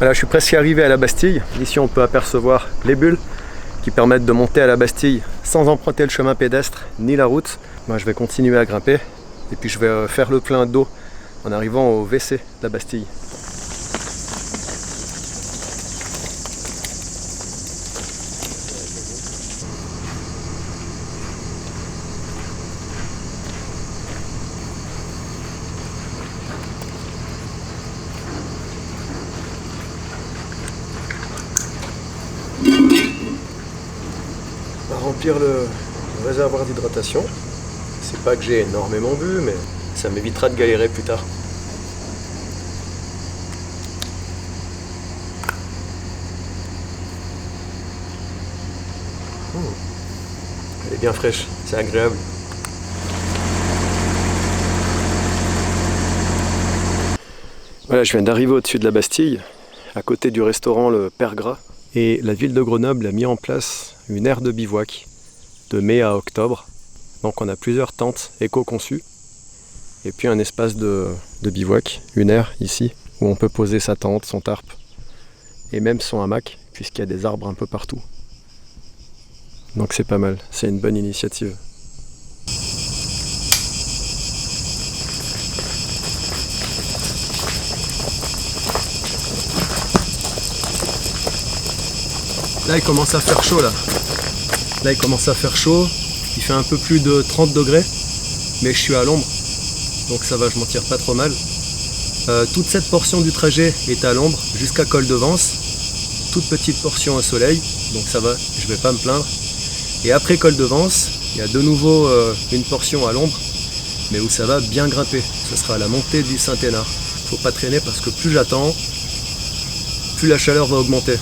Voilà, je suis presque arrivé à la Bastille. Ici on peut apercevoir les bulles qui permettent de monter à la Bastille sans emprunter le chemin pédestre ni la route. Moi, je vais continuer à grimper et puis je vais faire le plein d'eau en arrivant au WC de la Bastille. On va remplir le réservoir d'hydratation. C'est pas que j'ai énormément bu, mais ça m'évitera de galérer plus tard. Elle est bien fraîche, c'est agréable. Voilà, je viens d'arriver au-dessus de la Bastille, à côté du restaurant Le Père Gras. Et la ville de Grenoble a mis en place une aire de bivouac de mai à octobre. Donc on a plusieurs tentes éco-conçues et puis un espace de bivouac, une aire ici où on peut poser sa tente, son tarp et même son hamac puisqu'il y a des arbres un peu partout. Donc c'est pas mal, c'est une bonne initiative. Là il commence à faire chaud là. Là il commence à faire chaud, il fait un peu plus de 30 degrés, mais je suis à l'ombre, donc ça va, je m'en tire pas trop mal. Toute cette portion du trajet est à l'ombre jusqu'à Col de Vence, toute petite portion au soleil, donc ça va, je vais pas me plaindre. Et après Col de Vence, il y a de nouveau une portion à l'ombre, mais où ça va bien grimper. Ce sera à la montée du Saint-Hénard. Faut pas traîner parce que plus j'attends, plus la chaleur va augmenter.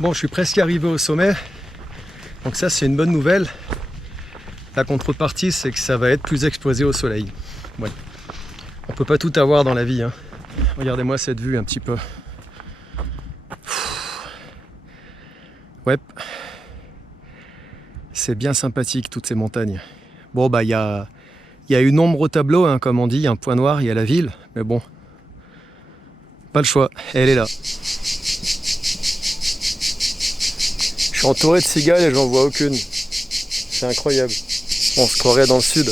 Bon, je suis presque arrivé au sommet, donc ça c'est une bonne nouvelle. La contrepartie, c'est que ça va être plus exposé au soleil. Ouais. On peut pas tout avoir dans la vie, hein. Regardez-moi cette vue un petit peu. Ouais. C'est bien sympathique toutes ces montagnes. Bon bah il y a une ombre au tableau, hein, comme on dit, un point noir, il y a la ville, mais bon. Pas le choix, elle est là. Je suis entouré de cigales et j'en vois aucune. C'est incroyable. On se croirait dans le sud.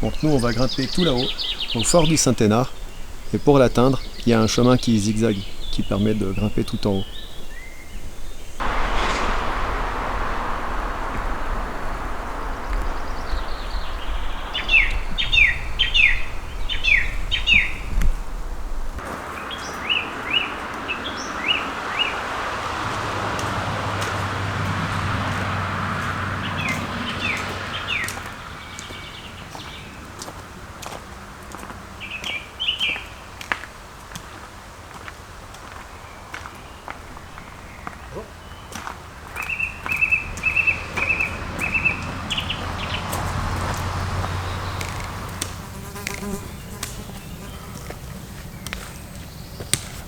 Donc nous on va grimper tout là-haut, au fort du Saint-Hénard. Et pour l'atteindre, il y a un chemin qui zigzague, qui permet de grimper tout en haut.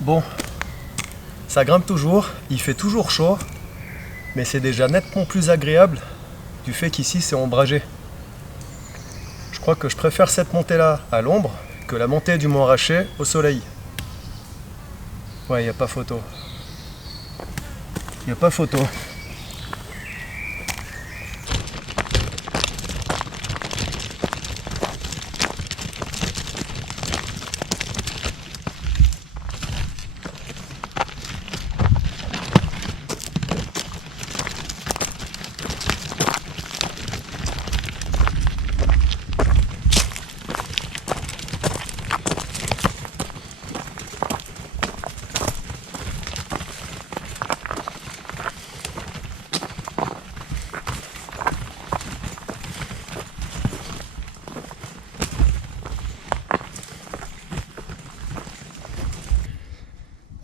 Bon, ça grimpe toujours, il fait toujours chaud, mais c'est déjà nettement plus agréable du fait qu'ici c'est ombragé. Je crois que je préfère cette montée-là à l'ombre que la montée du Mont Raché au soleil. Ouais, il n'y a pas photo. Il n'y a pas photo.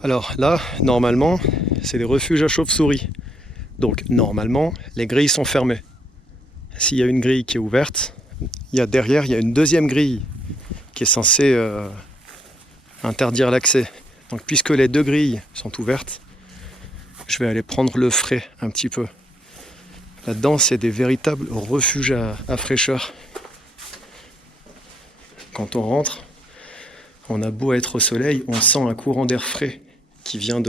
Alors là, normalement, c'est des refuges à chauves-souris. Donc normalement, les grilles sont fermées. S'il y a une grille qui est ouverte, derrière, il y a une deuxième grille qui est censée interdire l'accès. Donc puisque les 2 grilles sont ouvertes, je vais aller prendre le frais un petit peu. Là-dedans, c'est des véritables refuges à fraîcheur. Quand on rentre, on a beau être au soleil, on sent un courant d'air frais qui vient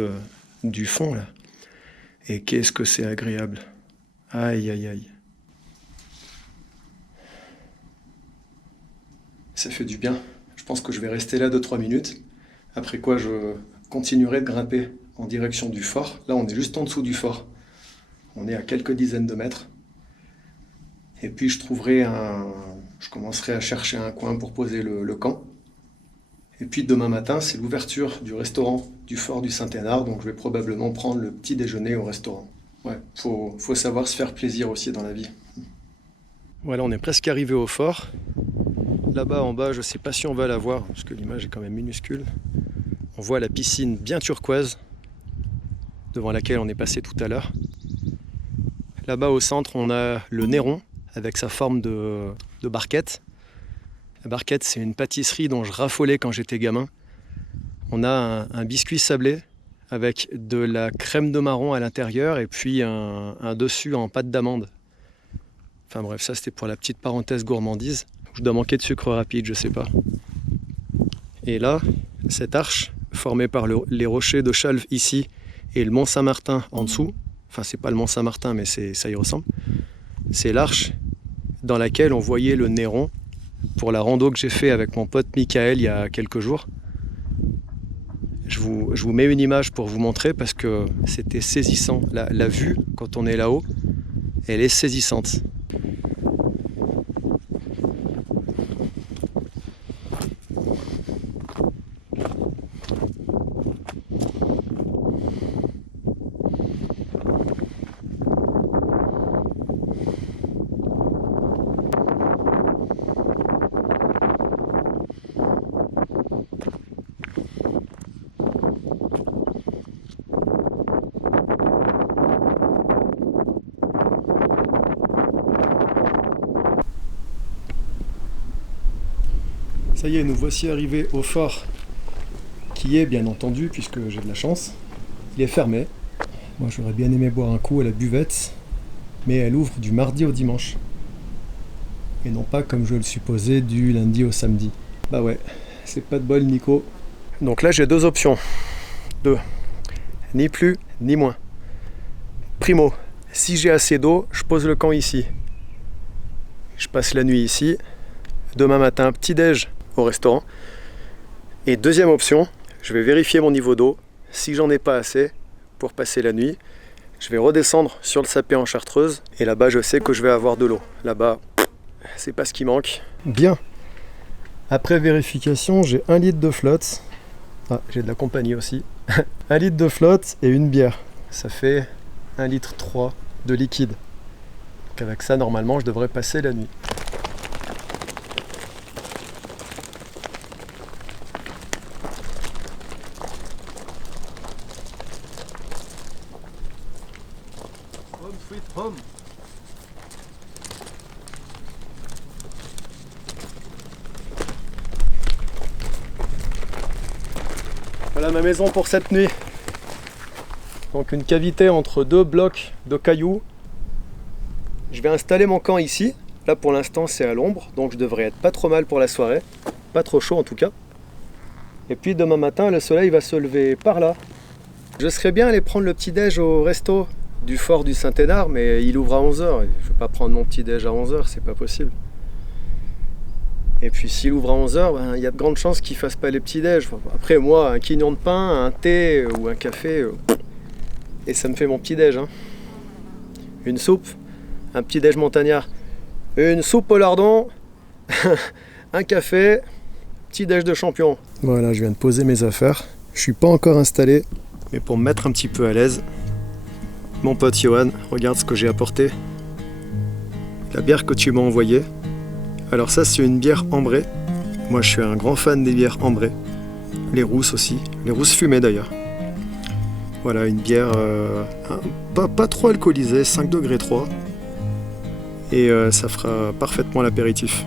du fond là. Et qu'est-ce que c'est agréable. Aïe aïe aïe. Ça fait du bien. Je pense que je vais rester là 2-3 minutes. Après quoi, je continuerai de grimper en direction du fort. Là, on est juste en dessous du fort. On est à quelques dizaines de mètres. Et puis, je commencerai à chercher un coin pour poser le camp. Et puis, demain matin, c'est l'ouverture du restaurant du fort du Saint-Hénard. Donc, je vais probablement prendre le petit déjeuner au restaurant. Ouais, faut savoir se faire plaisir aussi dans la vie. Voilà, on est presque arrivé au fort. Là-bas, en bas, je ne sais pas si on va la voir, parce que l'image est quand même minuscule. On voit la piscine bien turquoise, devant laquelle on est passé tout à l'heure. Là-bas, au centre, on a le Néron, avec sa forme de barquette. La barquette, c'est une pâtisserie dont je raffolais quand j'étais gamin. On a un biscuit sablé, avec de la crème de marron à l'intérieur, et puis un dessus en pâte d'amande. Enfin bref, ça c'était pour la petite parenthèse gourmandise. Je dois manquer de sucre rapide, je sais pas. Et là, cette arche, formée par les rochers de Chalves ici et le Mont Saint-Martin en dessous, enfin c'est pas le Mont Saint-Martin mais ça y ressemble, c'est l'arche dans laquelle on voyait le Néron pour la rando que j'ai fait avec mon pote Michael il y a quelques jours. Je vous mets une image pour vous montrer parce que c'était saisissant. La vue, quand on est là-haut, elle est saisissante. Ça y est, nous voici arrivés au fort qui est, bien entendu, puisque j'ai de la chance, il est fermé. Moi j'aurais bien aimé boire un coup à la buvette, mais elle ouvre du mardi au dimanche. Et non pas, comme je le supposais, du lundi au samedi. Bah ouais, c'est pas de bol, Nico. Donc là j'ai 2 options. 2. Ni plus, ni moins. Primo, si j'ai assez d'eau, je pose le camp ici. Je passe la nuit ici. Demain matin, petit-déj au restaurant. Et deuxième option, je vais vérifier mon niveau d'eau. Si j'en ai pas assez pour passer la nuit, je vais redescendre sur le sapé en Chartreuse. Et là-bas, je sais que je vais avoir de l'eau. Là-bas, c'est pas ce qui manque. Bien. Après vérification, j'ai 1 litre de flotte. Ah, j'ai de la compagnie aussi. 1 litre de flotte et une bière. Ça fait 1,3 litre de liquide. Donc avec ça, normalement, je devrais passer la nuit. Home sweet home. Voilà ma maison pour cette nuit. Donc une cavité entre 2 blocs de cailloux. Je vais installer mon camp ici. Là pour l'instant c'est à l'ombre, donc je devrais être pas trop mal pour la soirée. Pas trop chaud en tout cas. Et puis demain matin le soleil va se lever par là. Je serais bien aller prendre le petit déj au resto du fort du Saint-Hénard, mais il ouvre à 11h. Je ne vais pas prendre mon petit déj à 11h, c'est pas possible. Et puis s'il ouvre à 11h, ben, il y a de grandes chances qu'il ne fasse pas les petits déj. Après moi, un quignon de pain, un thé ou un café, et ça me fait mon petit déj. Hein. Une soupe, un petit déj montagnard. Une soupe au lardon, un café, petit déj de champion. Voilà, je viens de poser mes affaires. Je suis pas encore installé, mais pour me mettre un petit peu à l'aise, mon pote Johan, regarde ce que j'ai apporté. La bière que tu m'as envoyée. Alors ça, c'est une bière ambrée. Moi, je suis un grand fan des bières ambrées. Les rousses aussi. Les rousses fumées d'ailleurs. Voilà, une bière pas trop alcoolisée, 5 degrés 3. Et ça fera parfaitement l'apéritif.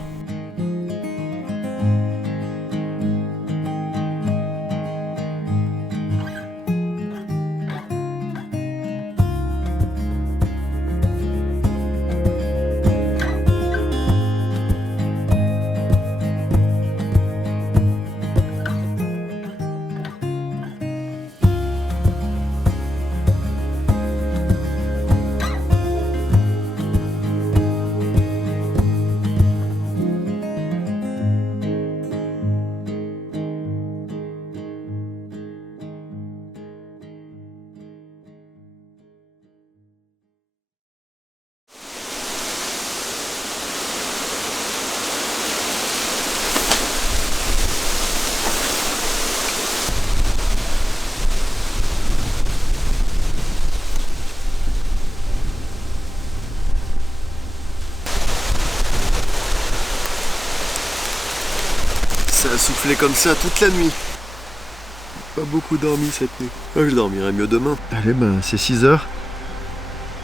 Ça a soufflé comme ça toute la nuit. Pas beaucoup dormi cette nuit. Je dormirai mieux demain. Allez, c'est 6h.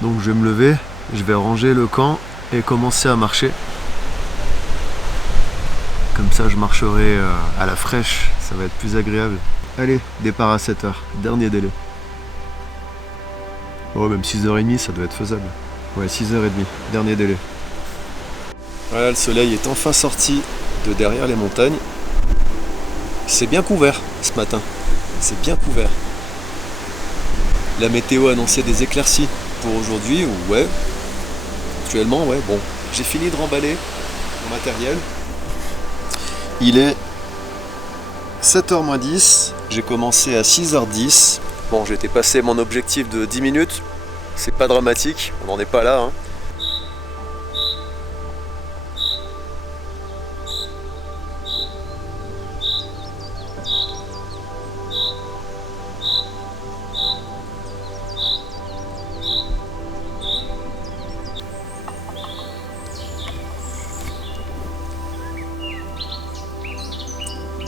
Donc je vais me lever, je vais ranger le camp et commencer à marcher. Comme ça je marcherai à la fraîche, ça va être plus agréable. Allez, départ à 7h, dernier délai. Oh, même 6h30 ça doit être faisable. Ouais, 6h30, dernier délai. Voilà, le soleil est enfin sorti de derrière les montagnes. C'est bien couvert ce matin, c'est bien couvert. La météo annonçait des éclaircies pour aujourd'hui, ouais. Actuellement, ouais, bon. J'ai fini de remballer mon matériel. Il est 7h moins 10, j'ai commencé à 6h10. Bon, j'étais passé mon objectif de 10 minutes, c'est pas dramatique, on n'en est pas là, hein.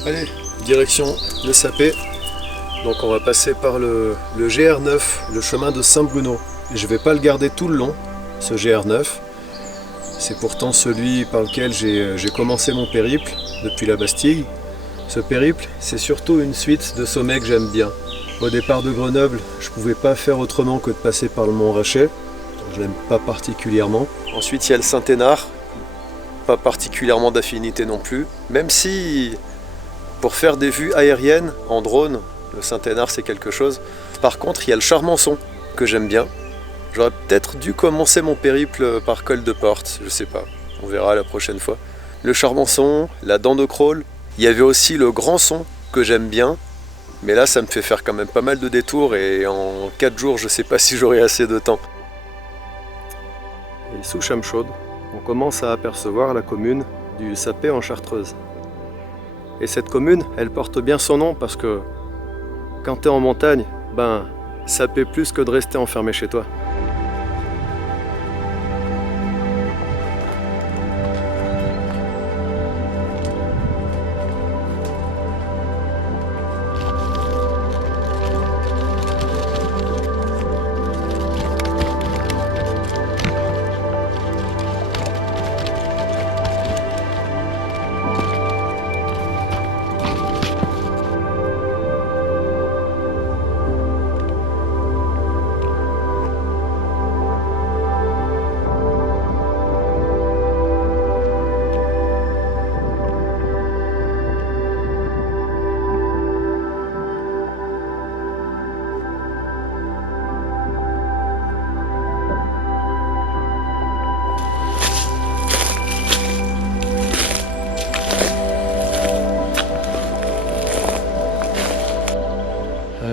Allez, direction le Sapé. Donc on va passer par le GR9, le chemin de Saint-Bruno. Je ne vais pas le garder tout le long, ce GR9. C'est pourtant celui par lequel j'ai commencé mon périple depuis la Bastille. Ce périple, c'est surtout une suite de sommets que j'aime bien. Au départ de Grenoble, je ne pouvais pas faire autrement que de passer par le Mont Rachet. Je l'aime pas particulièrement. Ensuite, il y a le Saint-Hénard. Pas particulièrement d'affinité non plus. Même si... pour faire des vues aériennes en drone, le Saint-Hénard c'est quelque chose. Par contre, il y a le Charmençon que j'aime bien. J'aurais peut-être dû commencer mon périple par Col de Porte, je sais pas. On verra la prochaine fois. Le Charmençon, la Dent de Crolles. Il y avait aussi le Grandson que j'aime bien. Mais là, ça me fait faire quand même pas mal de détours et en 4 jours, je sais pas si j'aurai assez de temps. Et sous Chamechaude, on commence à apercevoir la commune du Sapé en Chartreuse. Et cette commune, elle porte bien son nom parce que quand tu es en montagne, ça paie plus que de rester enfermé chez toi.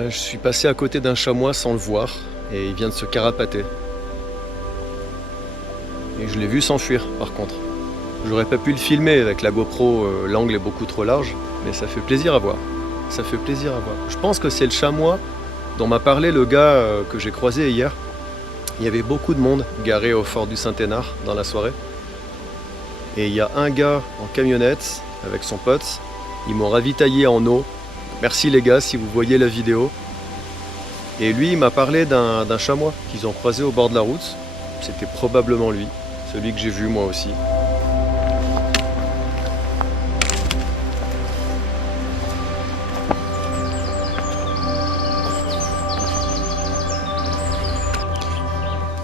Je suis passé à côté d'un chamois sans le voir et il vient de se carapater. Et je l'ai vu s'enfuir par contre. J'aurais pas pu le filmer avec la GoPro, l'angle est beaucoup trop large, mais ça fait plaisir à voir. Ça fait plaisir à voir. Je pense que c'est le chamois dont m'a parlé le gars que j'ai croisé hier. Il y avait beaucoup de monde garé au fort du Saint-Hénard dans la soirée. Et il y a un gars en camionnette avec son pote. Ils m'ont ravitaillé en eau. Merci les gars si vous voyez la vidéo. Et lui il m'a parlé d'un chamois qu'ils ont croisé au bord de la route. C'était probablement lui, celui que j'ai vu moi aussi.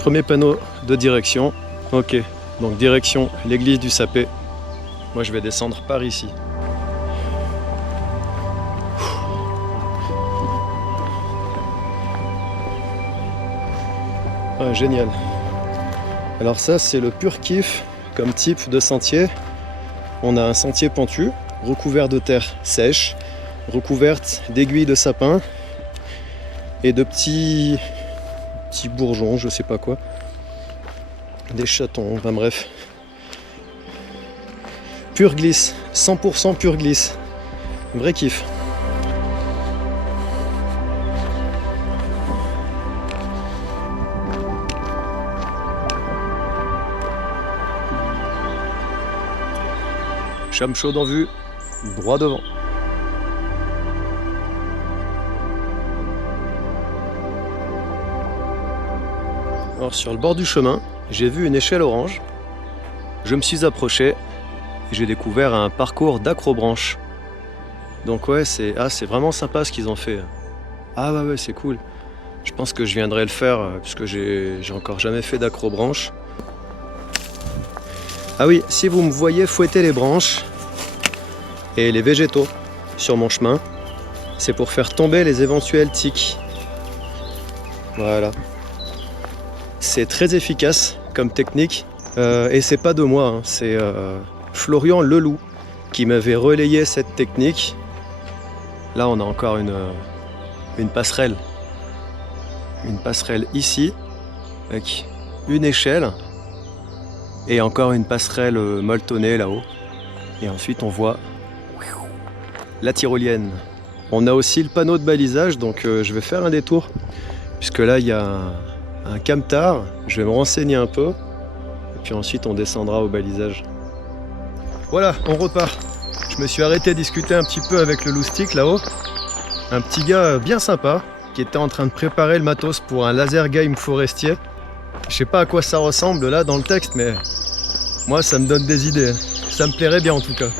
Premier panneau de direction. Ok, donc direction l'église du Sapé. Moi je vais descendre par ici. Ah, génial. Alors ça c'est le pur kiff comme type de sentier. On a un sentier pentu, recouvert de terre sèche, recouverte d'aiguilles de sapin et de petits bourgeons, je sais pas quoi. Des chatons, enfin bref. Pur glisse, 100% pur glisse. Vrai kiff. Chamechaude en vue. droit devant. Alors sur le bord du chemin, j'ai vu une échelle orange. Je me suis approché et j'ai découvert un parcours d'accrobranche. Donc ouais, c'est vraiment sympa ce qu'ils ont fait. Ah ouais, c'est cool. Je pense que je viendrai le faire puisque j'ai encore jamais fait d'accrobranche. Ah oui, si vous me voyez fouetter les branches et les végétaux sur mon chemin, c'est pour faire tomber les éventuels tiques. Voilà. C'est très efficace comme technique et c'est pas de moi, hein, c'est Florian Leloup qui m'avait relayé cette technique. Là on a encore une passerelle. Une passerelle ici avec une échelle et encore une passerelle molletonnée là-haut. Et ensuite on voit la tyrolienne. On a aussi le panneau de balisage, donc je vais faire un détour puisque là il y a un camtar, je vais me renseigner un peu et puis ensuite on descendra au balisage. Voilà, on repart. Je me suis arrêté discuter un petit peu avec le loustic là-haut, un petit gars bien sympa qui était en train de préparer le matos pour un laser game forestier. Je sais pas à quoi ça ressemble là dans le texte, mais moi ça me donne des idées, ça me plairait bien en tout cas.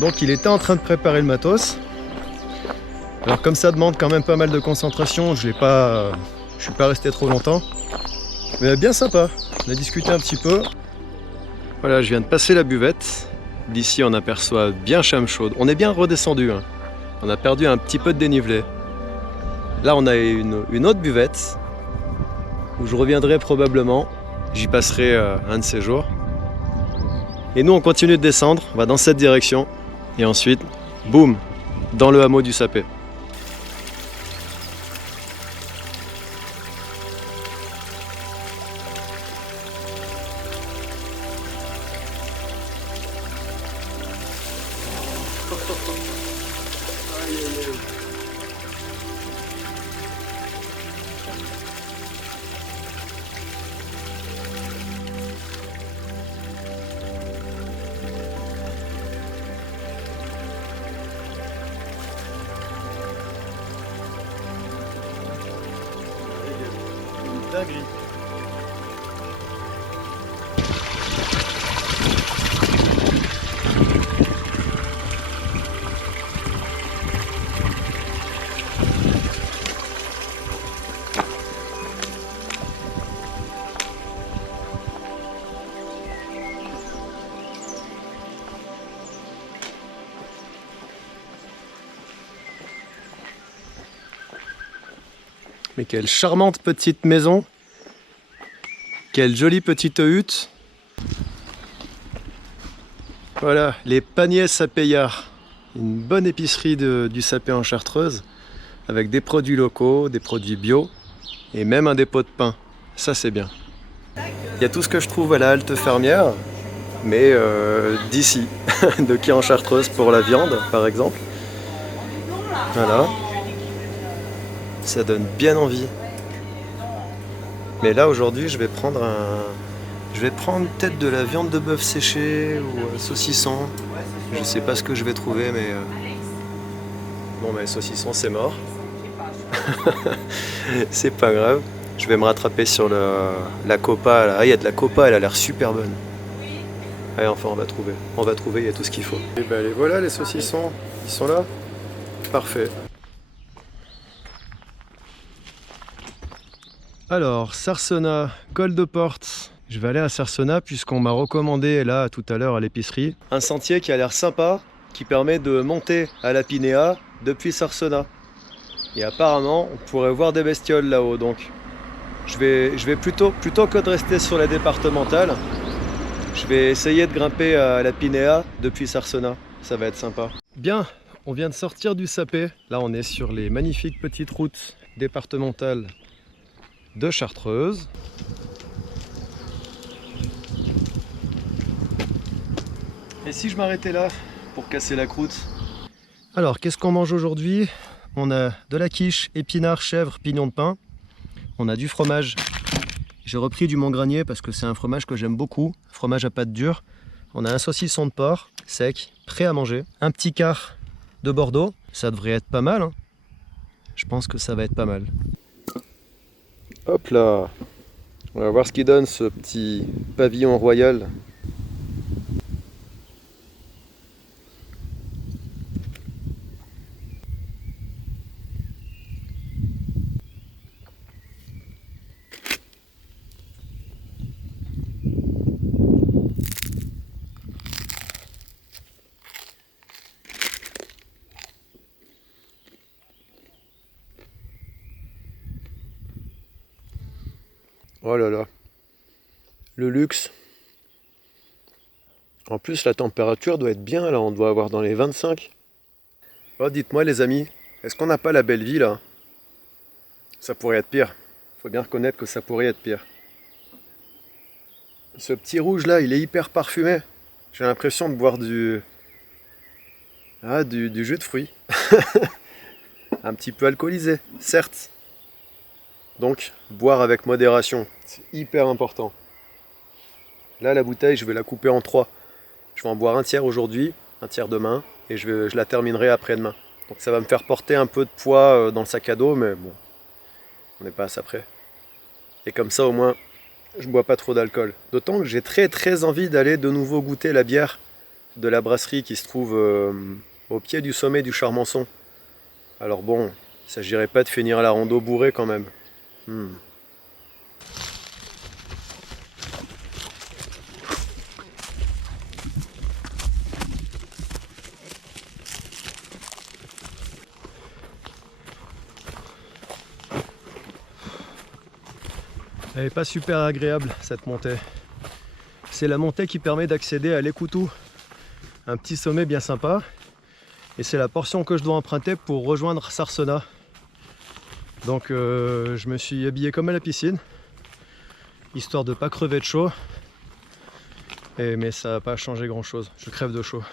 Donc il était en train de préparer le matos. Alors comme ça demande quand même pas mal de concentration, je suis pas resté trop longtemps, mais bien sympa, on a discuté un petit peu. Voilà, je viens de passer la buvette, d'ici on aperçoit bien Chamechaude, on est bien redescendu, hein. On a perdu un petit peu de dénivelé. Là on a une autre buvette, où je reviendrai probablement, j'y passerai un de ces jours. Et nous on continue de descendre, on va dans cette direction, et ensuite, boum, dans le hameau du Sapé. Dinguerie. Mais quelle charmante petite maison, quelle jolie petite hutte. Voilà, les paniers Sapéiards, une bonne épicerie du Sapé en Chartreuse, avec des produits locaux, des produits bio, et même un dépôt de pain, ça c'est bien. Il y a tout ce que je trouve à la halte fermière, mais d'ici, de qui en Chartreuse pour la viande par exemple. Voilà. Ça donne bien envie. Mais là aujourd'hui je vais prendre peut-être de la viande de bœuf séchée ou saucisson. Je sais pas ce que je vais trouver, mais bon, mais saucisson c'est mort. C'est pas grave. Je vais me rattraper sur la copa là. Ah, il y a de la copa, elle a l'air super bonne. Allez, enfin on va trouver, il y a tout ce qu'il faut. Et ben les voilà les saucissons, ils sont là. Parfait. Alors, Sarsona, col de porte. Je vais aller à Sarsona puisqu'on m'a recommandé là tout à l'heure à l'épicerie un sentier qui a l'air sympa, qui permet de monter à la Pinéa depuis Sarsona. Et apparemment, on pourrait voir des bestioles là-haut. Donc, je vais plutôt que de rester sur la départementale, je vais essayer de grimper à la Pinéa depuis Sarsona. Ça va être sympa. Bien, on vient de sortir du Sapé. Là, on est sur les magnifiques petites routes départementales de Chartreuse. Et si je m'arrêtais là pour casser la croûte? Alors, qu'est-ce qu'on mange aujourd'hui? On a de la quiche, épinards, chèvre, pignon de pain. On a du fromage. J'ai repris du Montgranier parce que c'est un fromage que j'aime beaucoup. Fromage à pâte dure. On a un saucisson de porc sec. prêt à manger. Un petit quart de Bordeaux, ça devrait être pas mal, hein. Je pense que ça va être pas mal. Hop là, on va voir ce qu'il donne ce petit pavillon royal. Oh là là, le luxe. En plus, la température doit être bien là, on doit avoir dans les 25. Oh, dites-moi les amis, est-ce qu'on n'a pas la belle vie là? Ça pourrait être pire. Faut bien reconnaître que ça pourrait être pire. Ce petit rouge là, il est hyper parfumé. J'ai l'impression de boire du jus de fruits. Un petit peu alcoolisé, certes. Donc, boire avec modération, c'est hyper important. Là, la bouteille, je vais la couper en 3. Je vais en boire un tiers aujourd'hui, un tiers demain, et je la terminerai après-demain. Donc ça va me faire porter un peu de poids dans le sac à dos, mais bon, on n'est pas à ça près. Et comme ça, au moins, je bois pas trop d'alcool. D'autant que j'ai très envie d'aller de nouveau goûter la bière de la brasserie qui se trouve au pied du sommet du Charmançon. Alors bon, il ne s'agirait pas de finir la rando bourré quand même. Elle n'est pas super agréable cette montée. C'est la montée qui permet d'accéder à l'Écoutou, un petit sommet bien sympa. Et c'est la portion que je dois emprunter pour rejoindre Sarsena. Donc je me suis habillé comme à la piscine, histoire de ne pas crever de chaud. Mais ça n'a pas changé grand chose, je crève de chaud.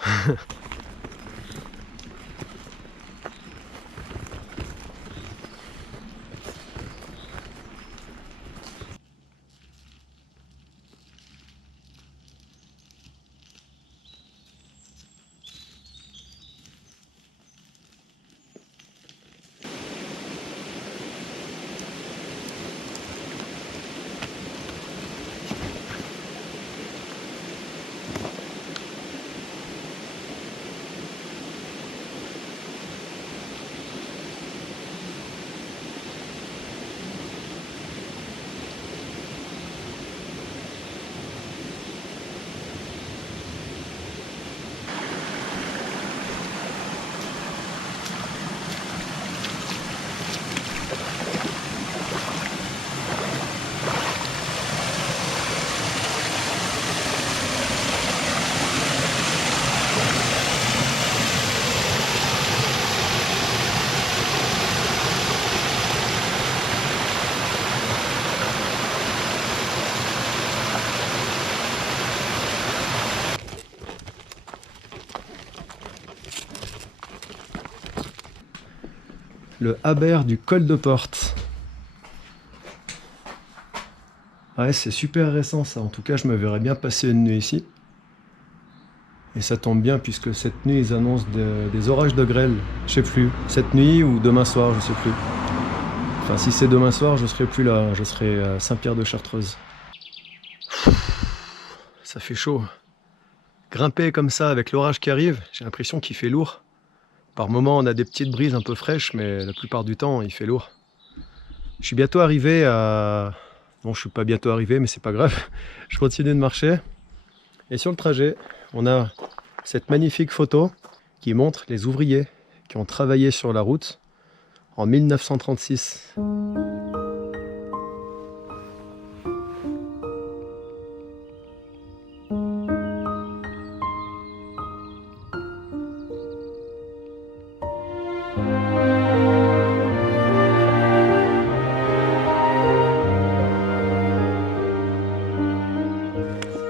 Le Habert du col de Porte. Ouais, c'est super récent ça. En tout cas, je me verrais bien passer une nuit ici. Et ça tombe bien puisque cette nuit, ils annoncent des orages de grêle. Je sais plus, cette nuit ou demain soir, je sais plus. Enfin, si c'est demain soir, je serai plus là. Je serai à Saint-Pierre-de-Chartreuse. Ça fait chaud. Grimper comme ça avec l'orage qui arrive, j'ai l'impression qu'il fait lourd. Par moments, on a des petites brises un peu fraîches, mais la plupart du temps, il fait lourd. Je suis bientôt arrivé à... Bon, je suis pas bientôt arrivé, mais c'est pas grave. Je continue de marcher. Et sur le trajet, on a cette magnifique photo qui montre les ouvriers qui ont travaillé sur la route en 1936.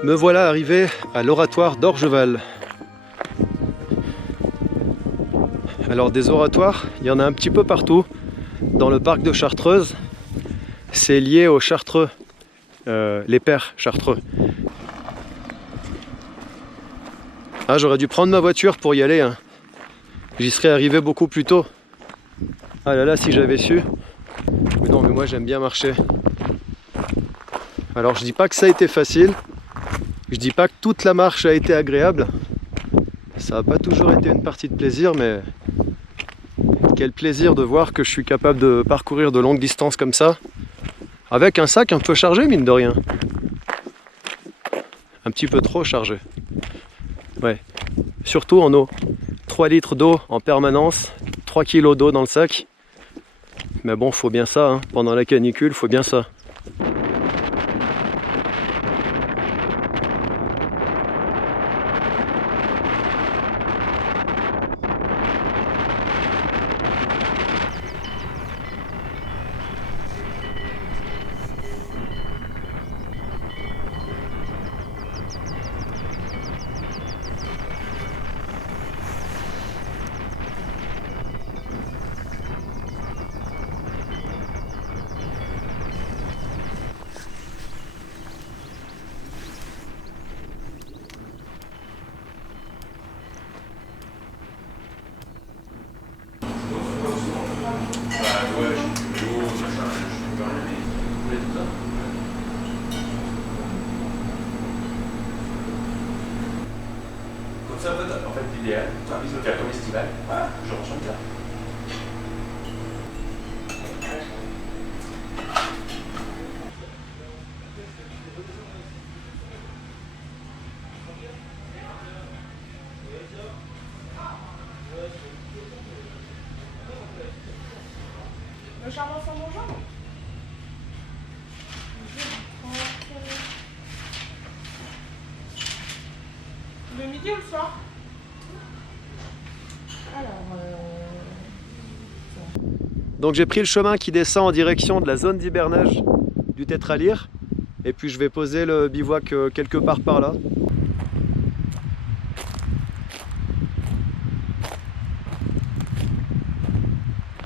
Me voilà arrivé à l'oratoire d'Orgeval. Alors des oratoires, il y en a un petit peu partout dans le parc de Chartreuse. C'est lié aux Chartreux, les pères Chartreux. Ah, j'aurais dû prendre ma voiture pour y aller, hein. J'y serais arrivé beaucoup plus tôt. Ah là là, si j'avais su. Mais non, mais moi j'aime bien marcher. Alors je dis pas que ça a été facile. Je dis pas que toute la marche a été agréable. Ça n'a pas toujours été une partie de plaisir, mais quel plaisir de voir que je suis capable de parcourir de longues distances comme ça, avec un sac un peu chargé, mine de rien. Un petit peu trop chargé. Ouais. Surtout en eau. 3 litres d'eau en permanence, 3 kilos d'eau dans le sac. Mais bon, faut bien ça, hein. Pendant la canicule, faut bien ça. C'est un peu top, en fait, l'idéal. Un bisou de comme estival. Voilà, je renchante là. Le charbon sans bonjour. Le midi ou le soir? Donc j'ai pris le chemin qui descend en direction de la zone d'hibernage du tétralyre. Et puis je vais poser le bivouac quelque part par là.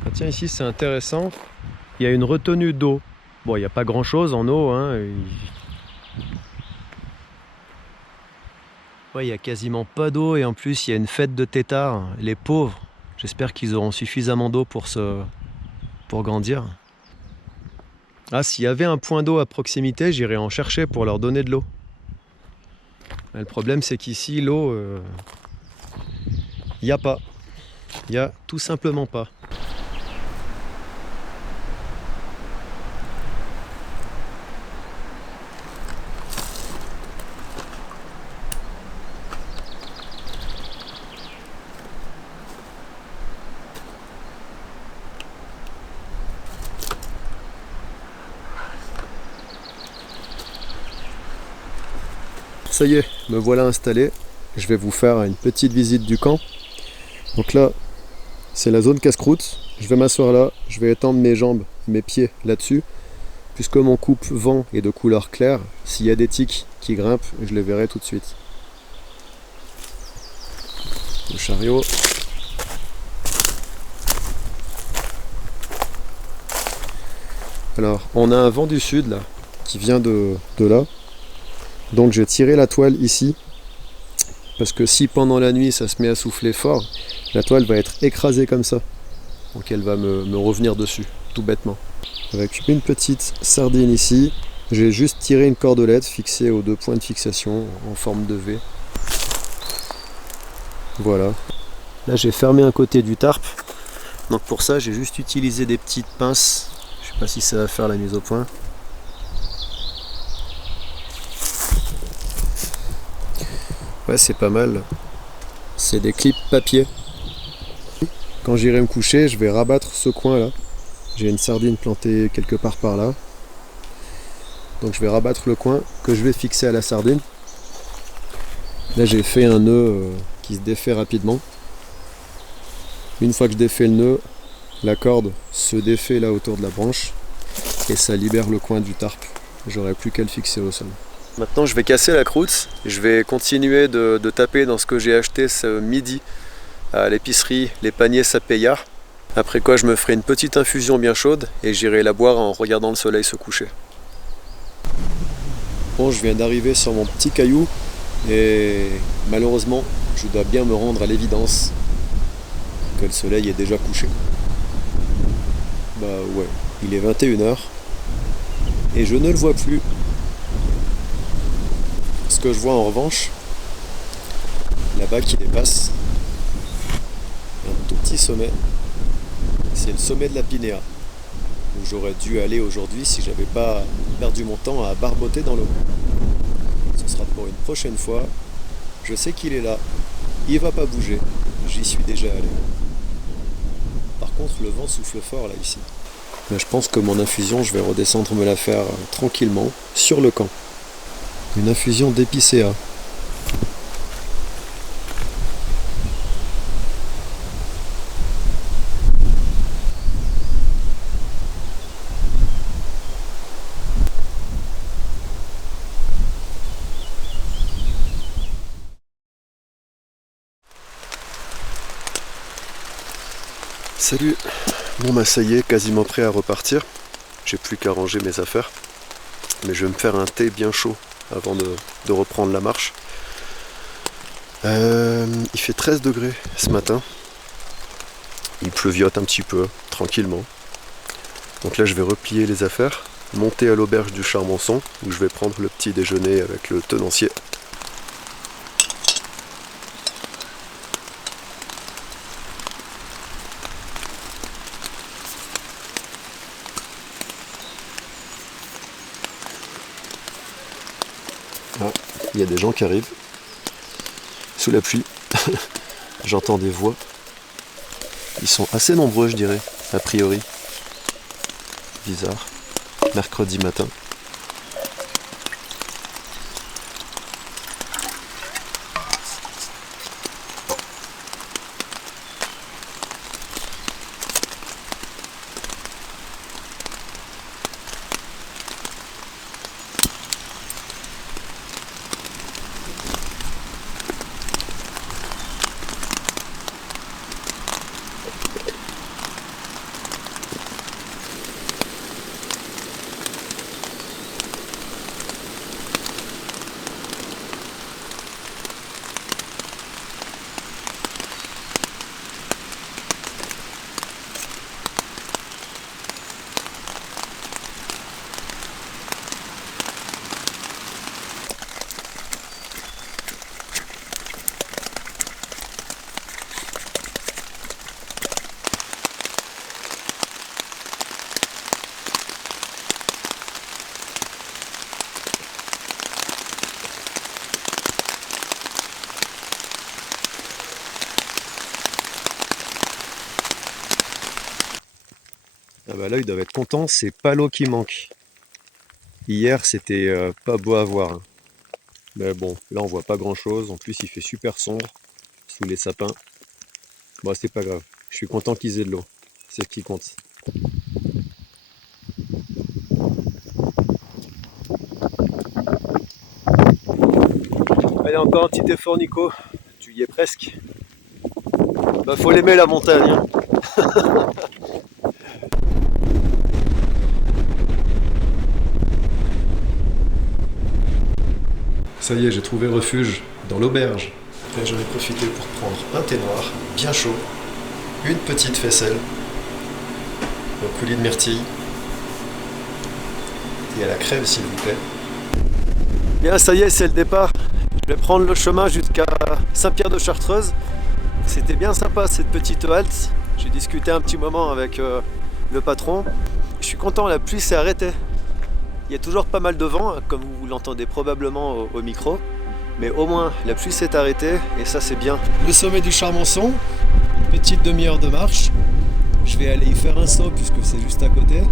Ah tiens, ici c'est intéressant. Il y a une retenue d'eau. Bon, il n'y a pas grand chose en eau, hein. Ouais, il n'y a quasiment pas d'eau et en plus il y a une fête de têtards. Les pauvres, j'espère qu'ils auront suffisamment d'eau pour grandir. Ah, s'il y avait un point d'eau à proximité, j'irais en chercher pour leur donner de l'eau. Le problème c'est qu'ici l'eau, il n'y a pas. Il n'y a tout simplement pas. Ça y est, me voilà installé. Je vais vous faire une petite visite du camp. Donc là, c'est la zone casse-croûte. Je vais m'asseoir là, je vais étendre mes jambes, mes pieds là-dessus. Puisque mon coupe-vent est de couleur claire, s'il y a des tiques qui grimpent, je les verrai tout de suite. Le chariot. Alors, on a un vent du sud là, qui vient de là. Donc j'ai tiré la toile ici, parce que si pendant la nuit ça se met à souffler fort, la toile va être écrasée comme ça. Donc elle va me revenir dessus, tout bêtement. Avec une petite sardine ici, j'ai juste tiré une cordelette fixée aux 2 points de fixation en forme de V. Voilà. Là j'ai fermé un côté du tarp, donc pour ça j'ai juste utilisé des petites pinces. Je sais pas si ça va faire la mise au point. Ouais, c'est pas mal. C'est des clips papier. Quand j'irai me coucher, je vais rabattre ce coin là. J'ai une sardine plantée quelque part par là. Donc je vais rabattre le coin que je vais fixer à la sardine. Là j'ai fait un nœud qui se défait rapidement. Une fois que je défais le nœud, la corde se défait là autour de la branche et ça libère le coin du tarp. J'aurai plus qu'à le fixer au sol. Maintenant je vais casser la croûte, je vais continuer de taper dans ce que j'ai acheté ce midi à l'épicerie, les paniers Sapeya. Après quoi je me ferai une petite infusion bien chaude et j'irai la boire en regardant le soleil se coucher. Bon, je viens d'arriver sur mon petit caillou et malheureusement je dois bien me rendre à l'évidence que le soleil est déjà couché. Bah ouais, il est 21h et je ne le vois plus. Ce que je vois en revanche, là-bas qui dépasse, un tout petit sommet, c'est le sommet de la Pinéa, où j'aurais dû aller aujourd'hui si j'avais pas perdu mon temps à barboter dans l'eau. Ce sera pour une prochaine fois. Je sais qu'il est là, il va pas bouger, j'y suis déjà allé. Par contre, le vent souffle fort là ici. Mais je pense que mon infusion, je vais redescendre me la faire tranquillement sur le camp. Une infusion d'épicéa. Salut. Bon bah ça y est, quasiment prêt à repartir. J'ai plus qu'à ranger mes affaires. Mais je vais me faire un thé bien chaud avant de reprendre la marche. Il fait 13 degrés ce matin. Il pleuviote un petit peu, tranquillement. Donc là je vais replier les affaires, monter à l'auberge du Charmonçon, où je vais prendre le petit déjeuner avec le tenancier. Ah, il y a des gens qui arrivent sous la pluie. J'entends des voix. Ils sont assez nombreux, je dirais, a priori. Bizarre. Mercredi matin. Ah bah là, ils doivent être contents, c'est pas l'eau qui manque. Hier, c'était pas beau à voir, hein. Mais bon, là, on voit pas grand chose. En plus, il fait super sombre sous les sapins. Bon, c'est pas grave. Je suis content qu'ils aient de l'eau. C'est ce qui compte. Allez, encore un petit effort, Nico. Tu y es presque. Bah, faut l'aimer, la montagne, hein. Ça y est, j'ai trouvé refuge dans l'auberge. Là, j'en ai profité pour prendre un thé noir, bien chaud, une petite faisselle, au coulis de myrtille, et à la crème, s'il vous plaît. Bien, ça y est, c'est le départ. Je vais prendre le chemin jusqu'à Saint-Pierre-de-Chartreuse. C'était bien sympa, cette petite halte. J'ai discuté un petit moment avec le patron. Je suis content, la pluie s'est arrêtée. Il y a toujours pas mal de vent, comme vous l'entendez probablement au micro. Mais au moins, la pluie s'est arrêtée et ça, c'est bien. Le sommet du Charmonçon, une petite demi-heure de marche. Je vais aller y faire un saut puisque c'est juste à côté.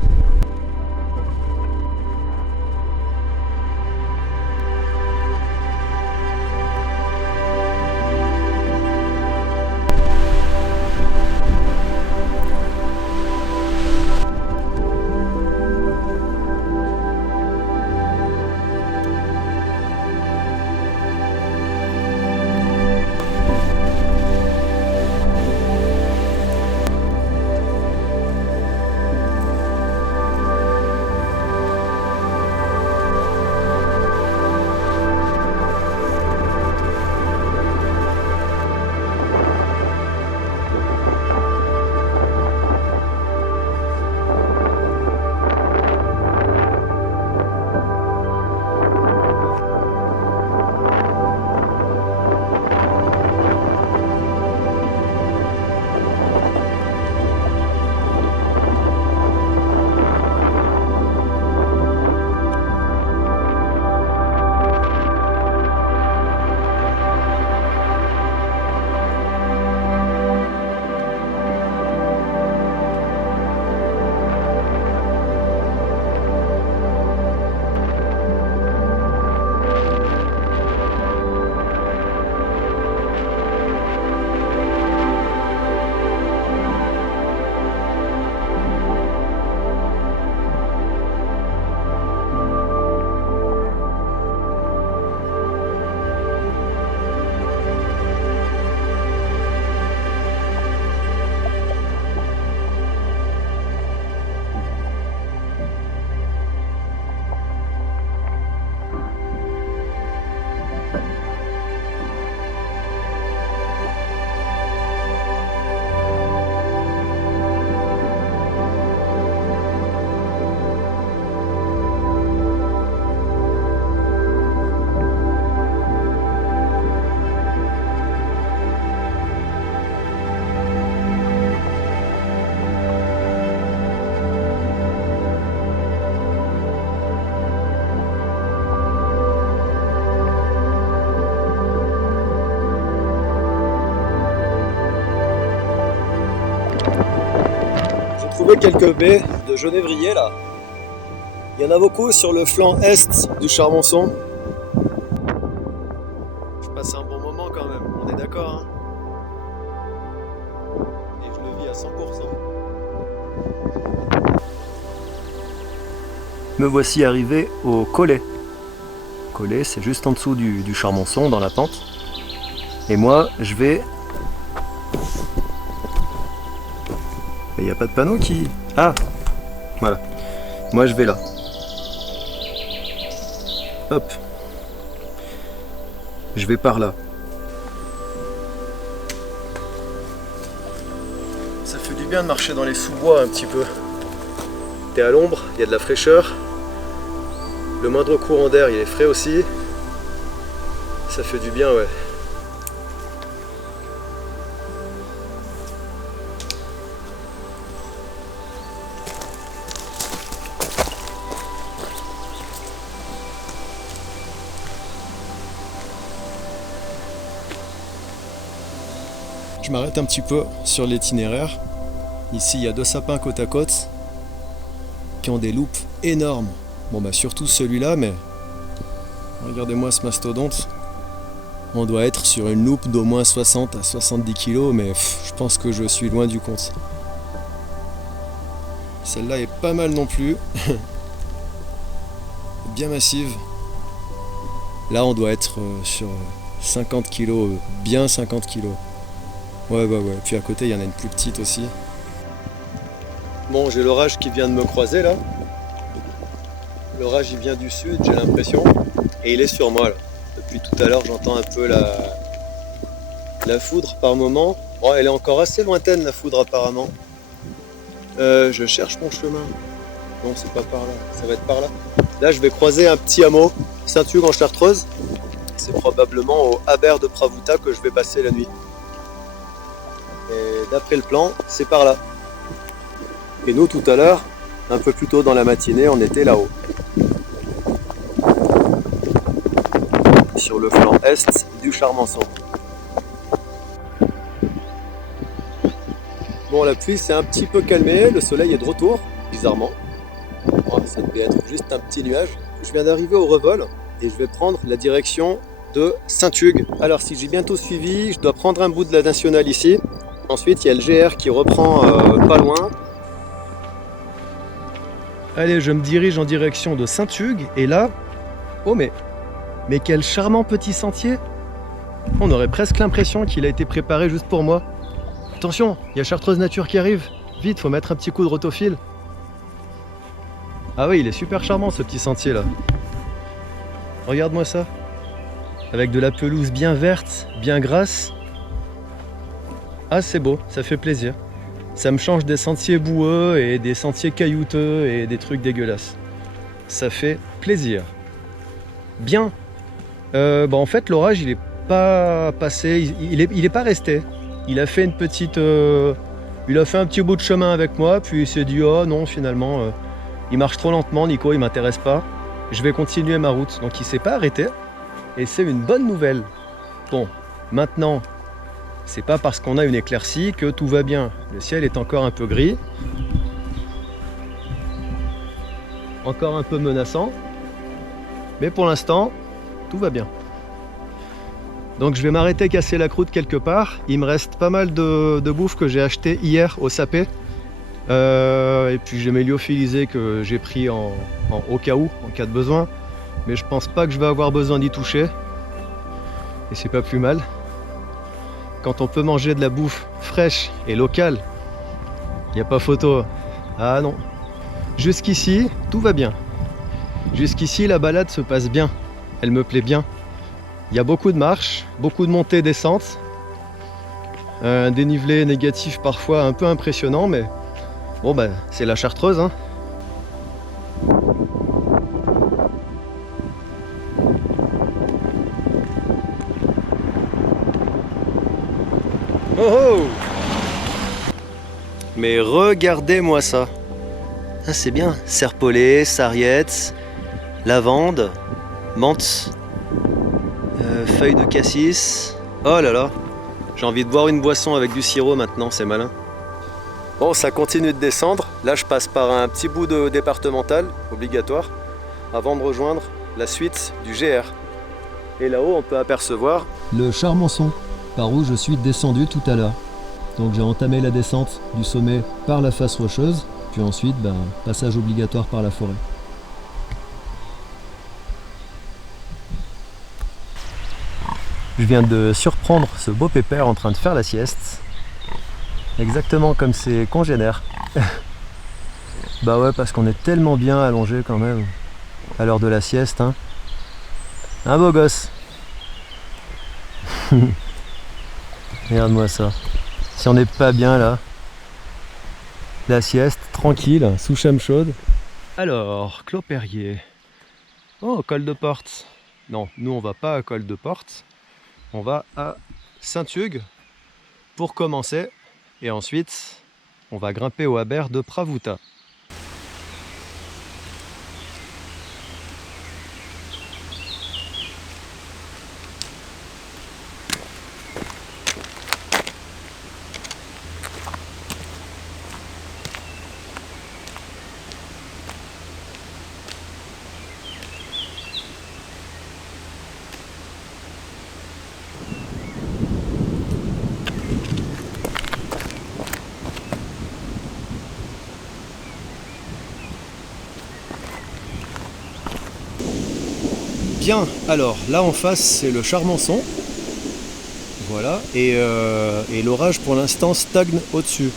trouvé quelques baies de genévrier là. Il y en a beaucoup sur le flanc est du Charmonçon. Je passe un bon moment quand même, on est d'accord hein. Et je le vis à 100%. Me voici arrivé au Collet. Collet, c'est juste en dessous du Charmonçon, dans la pente. Et moi, je vais... Il n'y a pas de panneau qui... Ah, voilà. Moi, je vais là. Hop. Je vais par là. Ça fait du bien de marcher dans les sous-bois un petit peu. T'es à l'ombre, il y a de la fraîcheur. Le moindre courant d'air, il est frais aussi. Ça fait du bien, ouais. Je m'arrête un petit peu sur l'itinéraire. Ici, il y a 2 sapins côte à côte qui ont des loupes énormes. Bon, bah surtout celui-là, mais regardez-moi ce mastodonte. On doit être sur une loupe d'au moins 60 à 70 kg, mais je pense que je suis loin du compte. Celle-là est pas mal non plus. Bien massive. Là, on doit être sur 50 kg, bien 50 kg. Ouais. Puis à côté, il y en a une plus petite aussi. Bon, j'ai l'orage qui vient de me croiser là. L'orage il vient du sud, j'ai l'impression. Et il est sur moi là. Depuis tout à l'heure, j'entends un peu la foudre par moment. Oh, elle est encore assez lointaine la foudre apparemment. Je cherche mon chemin. Non, c'est pas par là. Ça va être par là. Là, je vais croiser un petit hameau, Saint-Hugues en Chartreuse. C'est probablement au Habert de Pravouta que je vais passer la nuit. Et d'après le plan, c'est par là. Et nous, tout à l'heure, un peu plus tôt dans la matinée, on était là-haut. Sur le flanc est du Charmonçon. Bon, la pluie s'est un petit peu calmée, le soleil est de retour, bizarrement. Oh, ça devait être juste un petit nuage. Je viens d'arriver au Revol et je vais prendre la direction de Saint-Hugues. Alors, si j'ai bien tout suivi, je dois prendre un bout de la nationale ici. Ensuite, il y a le GR qui reprend pas loin. Allez, je me dirige en direction de Saint-Hugues et là... Oh mais quel charmant petit sentier! On aurait presque l'impression qu'il a été préparé juste pour moi. Attention, il y a Chartreuse Nature qui arrive. Vite, faut mettre un petit coup de rotophile. Ah oui, il est super charmant ce petit sentier là. Regarde-moi ça. Avec de la pelouse bien verte, bien grasse. Ah, c'est beau, ça fait plaisir. Ça me change des sentiers boueux et des sentiers caillouteux et des trucs dégueulasses. Ça fait plaisir. Bien. En fait, l'orage, il est pas passé, il est pas resté. Il a fait une petite... il a fait un petit bout de chemin avec moi, puis il s'est dit « Oh non, finalement, il marche trop lentement, Nico, il m'intéresse pas. Je vais continuer ma route. » Donc il s'est pas arrêté. Et c'est une bonne nouvelle. Bon, maintenant... C'est pas parce qu'on a une éclaircie que tout va bien. Le ciel est encore un peu gris. Encore un peu menaçant. Mais pour l'instant, tout va bien. Donc je vais m'arrêter casser la croûte quelque part. Il me reste pas mal de bouffe que j'ai acheté hier au sapé. Et puis j'ai mes lyophilisés que j'ai pris au cas où, en cas de besoin. Mais je pense pas que je vais avoir besoin d'y toucher. Et c'est pas plus mal. Quand on peut manger de la bouffe fraîche et locale, il n'y a pas photo. Ah non. Jusqu'ici, tout va bien. Jusqu'ici, la balade se passe bien. Elle me plaît bien. Il y a beaucoup de marches, beaucoup de montées et descentes. Un dénivelé négatif parfois un peu impressionnant, mais bon, bah, c'est la Chartreuse, hein. Oh oh! Mais regardez-moi ça! Ah, c'est bien, serpolet, sarriette, lavande, menthe, feuilles de cassis. Oh là là! J'ai envie de boire une boisson avec du sirop maintenant, c'est malin. Bon, ça continue de descendre. Là, je passe par un petit bout de départemental, obligatoire, avant de rejoindre la suite du GR. Et là-haut, on peut apercevoir le Charmançon, par où je suis descendu tout à l'heure. Donc j'ai entamé la descente du sommet par la face rocheuse, puis ensuite, passage obligatoire par la forêt. Je viens de surprendre ce beau pépère en train de faire la sieste. Exactement comme ses congénères. Bah ouais, parce qu'on est tellement bien allongé quand même à l'heure de la sieste, hein. Un beau gosse. Regarde-moi ça. Si on n'est pas bien là, la sieste, tranquille, sous chème chaude. Alors, Clos Perrier. Oh, Col de Porte. Non, nous on va pas à Col de Porte. On va à Saint-Hugues pour commencer. Et ensuite, on va grimper au Aber de Pravouta. Bien, alors là en face c'est le Charmançon, voilà, et l'orage pour l'instant stagne au-dessus.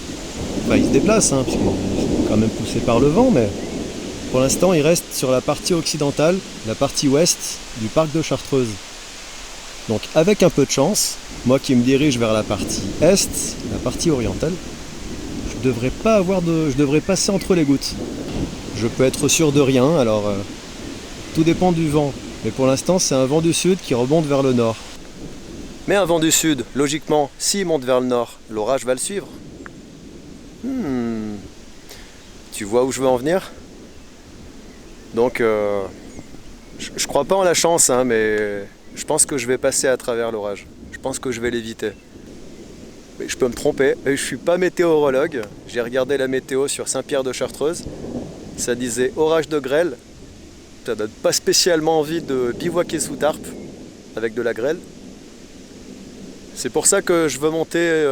Enfin il se déplace, hein, puisqu'il est quand même poussé par le vent, mais pour l'instant il reste sur la partie occidentale, la partie ouest du parc de Chartreuse. Donc avec un peu de chance, moi qui me dirige vers la partie est, la partie orientale, je devrais passer entre les gouttes. Je peux être sûr de rien, alors tout dépend du vent. Mais pour l'instant, c'est un vent du sud qui remonte vers le nord. Mais un vent du sud, logiquement, s'il monte vers le nord, l'orage va le suivre. Tu vois où je veux en venir? Donc, je crois pas en la chance, hein, mais je pense que je vais passer à travers l'orage. Je pense que je vais l'éviter. Mais je peux me tromper. Je suis pas météorologue. J'ai regardé la météo sur Saint-Pierre-de-Chartreuse. Ça disait orage de grêle. Ça donne pas spécialement envie de bivouaquer sous tarpe avec de la grêle. C'est pour ça que je veux monter.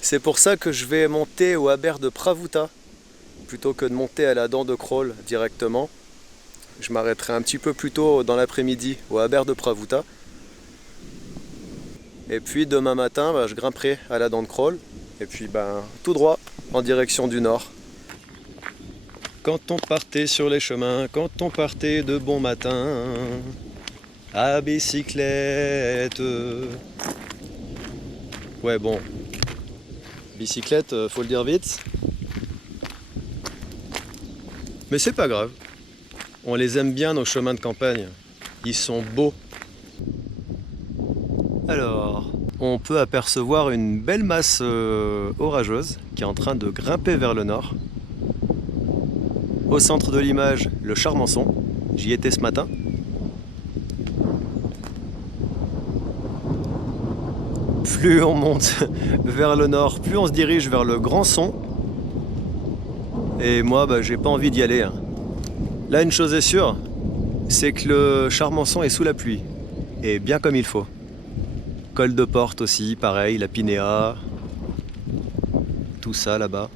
C'est pour ça que je vais monter au Aber de Pravouta plutôt que de monter à la Dent de Crolles directement. Je m'arrêterai un petit peu plus tôt dans l'après-midi au Aber de Pravouta. Et puis demain matin, je grimperai à la Dent de Crolles et puis tout droit en direction du nord. Quand on partait sur les chemins, quand on partait de bon matin, à bicyclette. Ouais bon, bicyclette, faut le dire vite. Mais c'est pas grave, on les aime bien nos chemins de campagne, ils sont beaux. Alors, on peut apercevoir une belle masse orageuse qui est en train de grimper vers le nord. Au centre de l'image, le Charmançon. J'y étais ce matin. Plus on monte vers le nord, plus on se dirige vers le Grand Son. Et moi, j'ai pas envie d'y aller, hein. Là, une chose est sûre, c'est que le Charmançon est sous la pluie. Et bien comme il faut. Col de Porte aussi, pareil, la Pinéa. Tout ça là-bas.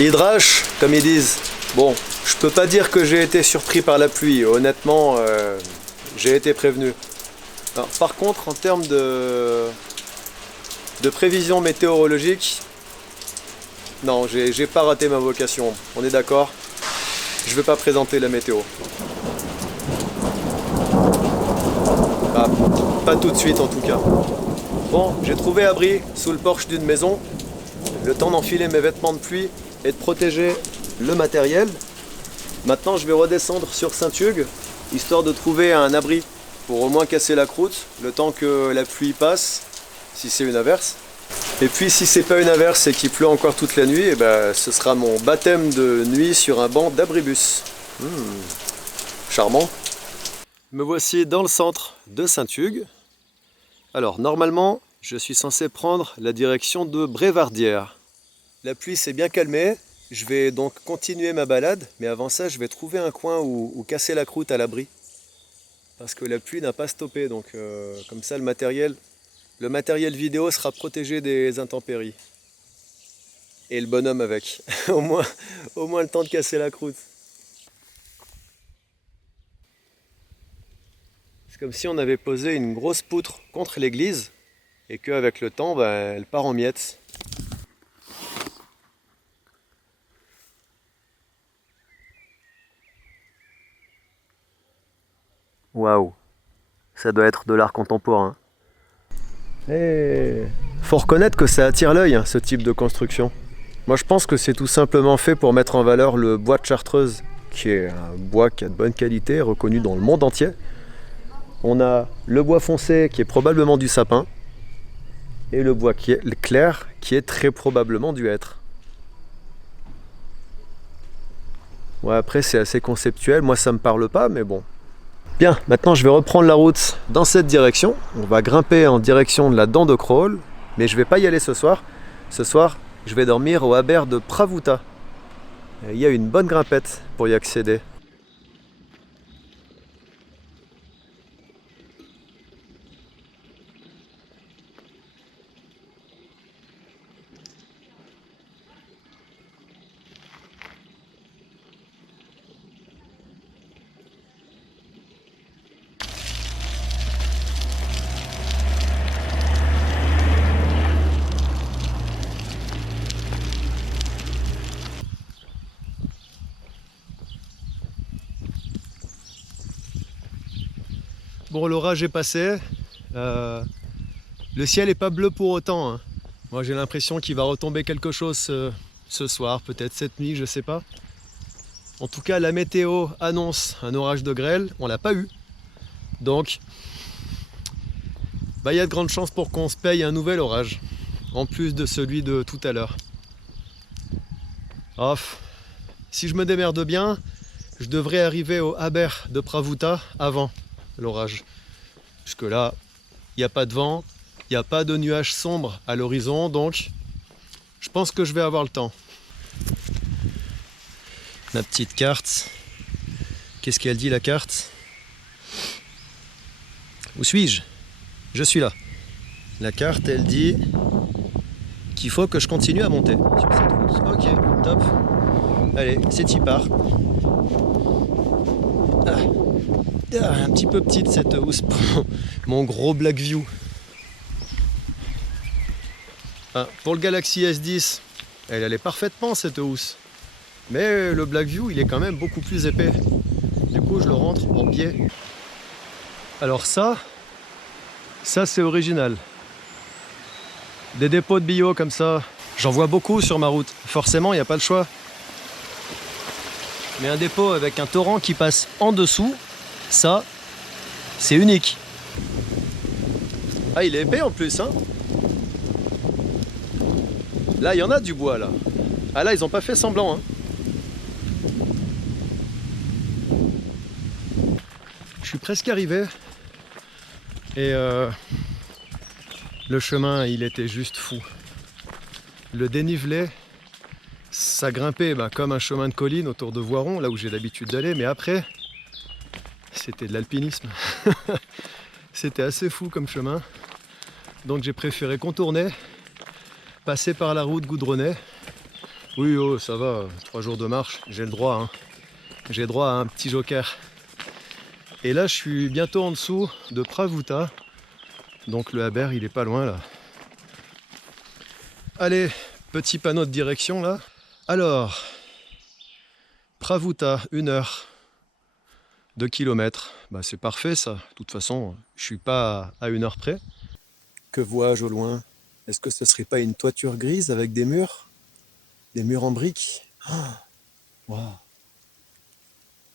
Hydrache, comme ils disent. Bon, je peux pas dire que j'ai été surpris par la pluie. Honnêtement, j'ai été prévenu. Alors, par contre, en termes de prévision météorologique, non, j'ai pas raté ma vocation. On est d'accord? Je vais pas présenter la météo. Ah, pas tout de suite en tout cas. Bon, j'ai trouvé abri sous le porche d'une maison. Le temps d'enfiler mes vêtements de pluie et de protéger le matériel. Maintenant je vais redescendre sur Saint-Hugues, histoire de trouver un abri pour au moins casser la croûte, le temps que la pluie passe, si c'est une averse. Et puis si c'est pas une averse et qu'il pleut encore toute la nuit, ce sera mon baptême de nuit sur un banc d'abribus. Charmant. Me voici dans le centre de Saint-Hugues. Alors normalement, je suis censé prendre la direction de Brévardières. La pluie s'est bien calmée, je vais donc continuer ma balade, mais avant ça je vais trouver un coin où casser la croûte à l'abri. Parce que la pluie n'a pas stoppé, donc comme ça le matériel vidéo sera protégé des intempéries. Et le bonhomme avec, au moins le temps de casser la croûte. C'est comme si on avait posé une grosse poutre contre l'église et qu'avec le temps, elle part en miettes. Waouh, ça doit être de l'art contemporain. Et faut reconnaître que ça attire l'œil, ce type de construction. Moi je pense que c'est tout simplement fait pour mettre en valeur le bois de Chartreuse, qui est un bois qui a de bonne qualité, reconnu dans le monde entier. On a le bois foncé qui est probablement du sapin, et le bois qui est clair qui est très probablement du hêtre. Ouais, après c'est assez conceptuel, moi ça me parle pas, mais bon. Bien, maintenant je vais reprendre la route dans cette direction. On va grimper en direction de la Dent de Crolles, mais je vais pas y aller ce soir. Ce soir, je vais dormir au haber de Pravouta. Il y a une bonne grimpette pour y accéder. Bon, l'orage est passé, le ciel n'est pas bleu pour autant, hein. Moi j'ai l'impression qu'il va retomber quelque chose ce soir, peut-être cette nuit, je sais pas. En tout cas la météo annonce un orage de grêle, on l'a pas eu. Donc il y a de grandes chances pour qu'on se paye un nouvel orage, en plus de celui de tout à l'heure. Si je me démerde bien, je devrais arriver au haber de Pravouta avant l'orage. Jusque là, il n'y a pas de vent, il n'y a pas de nuages sombres à l'horizon, donc je pense que je vais avoir le temps. Ma petite carte. Qu'est-ce qu'elle dit la carte? Où suis-je? Je suis là. La carte, elle dit qu'il faut que je continue à monter sur cette route. Ok, top. Allez, c'est y part. Un petit peu petite cette housse pour mon gros Blackview. Pour le Galaxy S10, elle allait parfaitement cette housse. Mais le Blackview, il est quand même beaucoup plus épais. Du coup, je le rentre en biais. Alors ça c'est original. Des dépôts de bio comme ça, j'en vois beaucoup sur ma route. Forcément, il n'y a pas le choix. Mais un dépôt avec un torrent qui passe en dessous, ça, c'est unique. Ah, il est épais en plus, hein. Là, il y en a du bois, là. Ah là, ils n'ont pas fait semblant, hein. Je suis presque arrivé. Et le chemin, il était juste fou. Le dénivelé, ça grimpait comme un chemin de colline autour de Voiron, là où j'ai l'habitude d'aller, mais après, c'était de l'alpinisme. C'était assez fou comme chemin. Donc j'ai préféré contourner, passer par la route goudronnée. Oui, oh, ça va, 3 jours de marche, j'ai le droit, hein. J'ai droit à un petit joker. Et là, je suis bientôt en dessous de Pravouta. Donc le haber, il est pas loin, là. Allez, petit panneau de direction, là. Alors, Pravouta, 1 heure, 2 km. C'est parfait, ça. De toute façon, je suis pas à 1 heure près. Que vois-je au loin? Est-ce que ce serait pas une toiture grise avec des murs? Des murs en briques. Ah, waouh.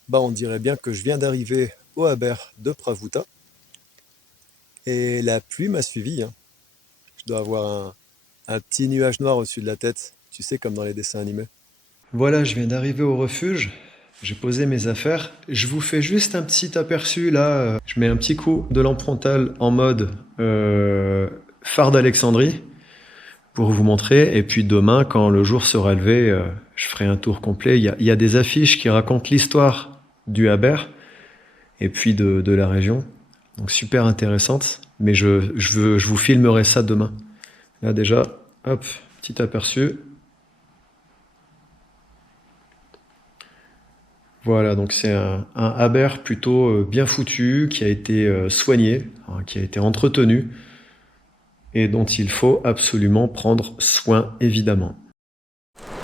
Bah, on dirait bien que je viens d'arriver au haber de Pravuta. Et la pluie m'a suivi, hein. Je dois avoir un petit nuage noir au-dessus de la tête, tu sais, comme dans les dessins animés. Voilà, je viens d'arriver au refuge. J'ai posé mes affaires. Je vous fais juste un petit aperçu là. Je mets un petit coup de lampe frontale en mode phare d'Alexandrie pour vous montrer. Et puis demain, quand le jour sera levé, je ferai un tour complet. Il y a des affiches qui racontent l'histoire du haber et puis de la région. Donc super intéressante. Mais je vous filmerai ça demain. Là déjà, hop, petit aperçu. Voilà, donc c'est un haber plutôt bien foutu, qui a été soigné, hein, qui a été entretenu, et dont il faut absolument prendre soin, évidemment.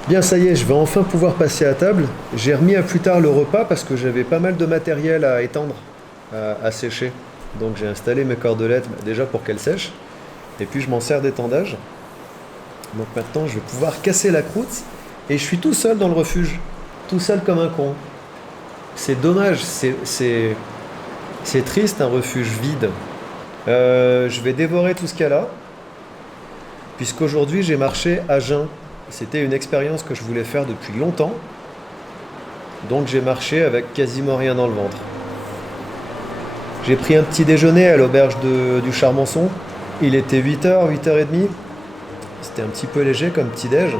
Bien, ça y est, je vais enfin pouvoir passer à table. J'ai remis à plus tard le repas parce que j'avais pas mal de matériel à étendre, à sécher. Donc j'ai installé mes cordelettes déjà pour qu'elles sèchent, et puis je m'en sers d'étendage. Donc maintenant, je vais pouvoir casser la croûte, et je suis tout seul dans le refuge, tout seul comme un con. C'est dommage, c'est triste un refuge vide. Je vais dévorer tout ce qu'il y a là, puisqu'aujourd'hui j'ai marché à jeun. C'était une expérience que je voulais faire depuis longtemps, donc j'ai marché avec quasiment rien dans le ventre. J'ai pris un petit déjeuner à l'auberge du Charmançon. Il était 8h, 8h30. C'était un petit peu léger comme petit déj.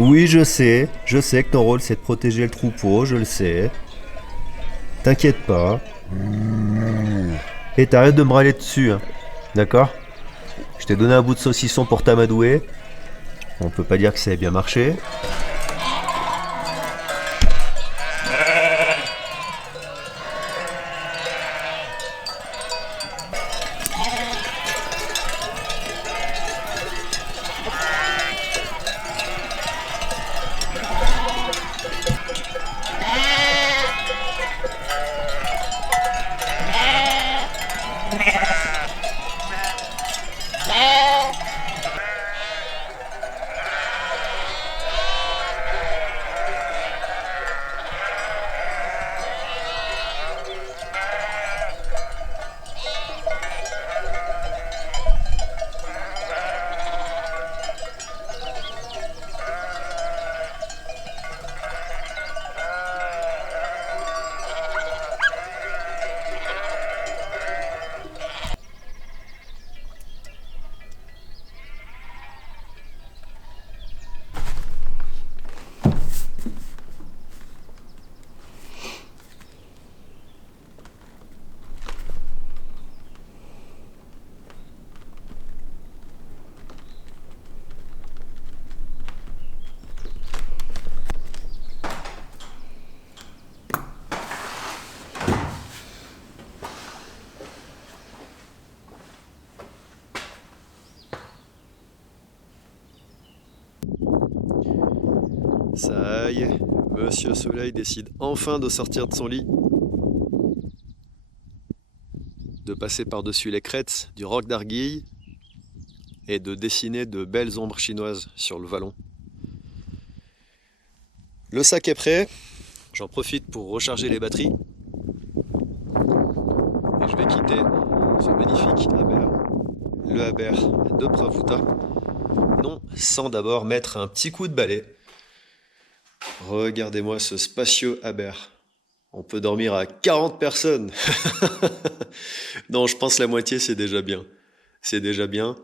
Oui, je sais que ton rôle c'est de protéger le troupeau, je le sais. T'inquiète pas. Et t'arrêtes de me râler dessus, hein. D'accord? Je t'ai donné un bout de saucisson pour t'amadouer. On peut pas dire que ça ait bien marché. Ça y est, Monsieur Soleil décide enfin de sortir de son lit, de passer par-dessus les crêtes du roc d'Arguille et de dessiner de belles ombres chinoises sur le vallon. Le sac est prêt, j'en profite pour recharger les batteries et je vais quitter ce magnifique Aber, le Aber de Pravuta, non sans d'abord mettre un petit coup de balai. Regardez-moi ce spacieux Aber. On peut dormir à 40 personnes. Non, je pense la moitié, c'est déjà bien. C'est déjà bien.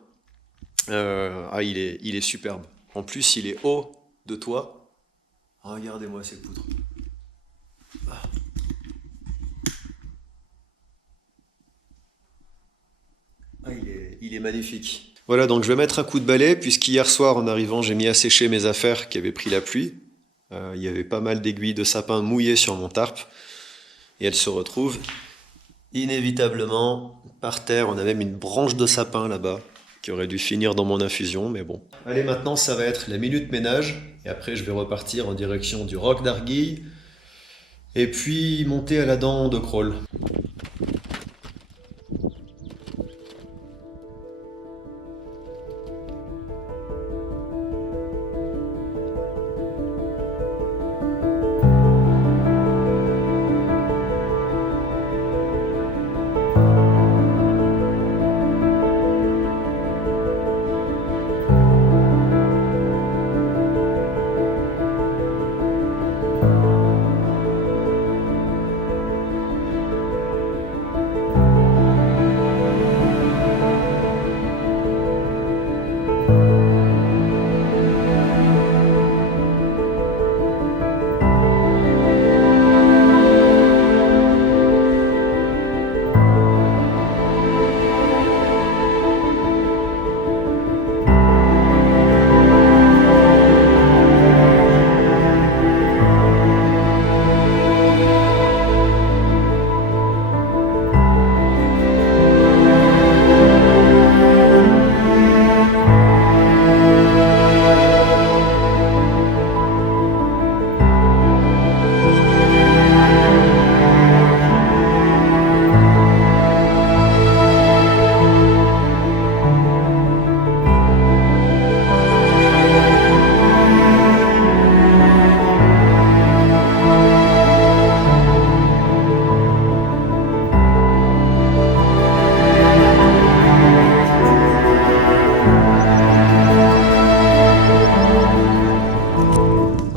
Il est superbe. En plus, il est haut de toit. Regardez-moi ces poutres. Il est magnifique. Voilà, donc je vais mettre un coup de balai, puisqu'hier soir, en arrivant, j'ai mis à sécher mes affaires qui avaient pris la pluie. Il y avait pas mal d'aiguilles de sapin mouillées sur mon tarp. Et elles se retrouvent inévitablement par terre. On a même une branche de sapin là-bas qui aurait dû finir dans mon infusion, mais bon. Allez, maintenant, ça va être la minute ménage. Et après, je vais repartir en direction du roc d'Arguille. Et puis, monter à la dent de Crawl.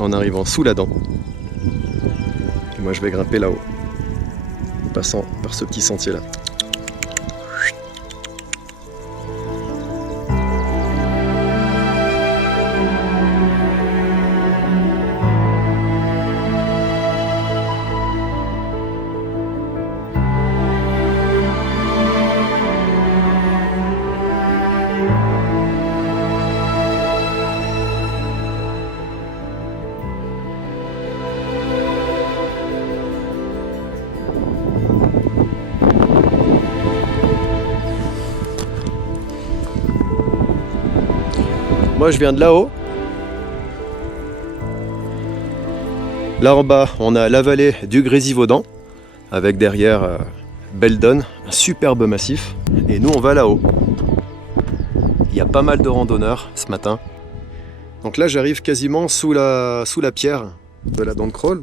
En arrivant sous la dent. Et moi je vais grimper là-haut, en passant par ce petit sentier là. Moi je viens de là-haut. Là en bas, on a la vallée du Grésivaudan, avec derrière Beldon, un superbe massif. Et nous on va là-haut. Il y a pas mal de randonneurs ce matin. Donc là j'arrive quasiment sous la pierre de la dent de Crawl.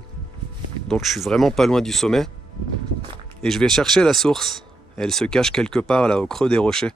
Donc je suis vraiment pas loin du sommet. Et je vais chercher la source. Elle se cache quelque part là au creux des rochers.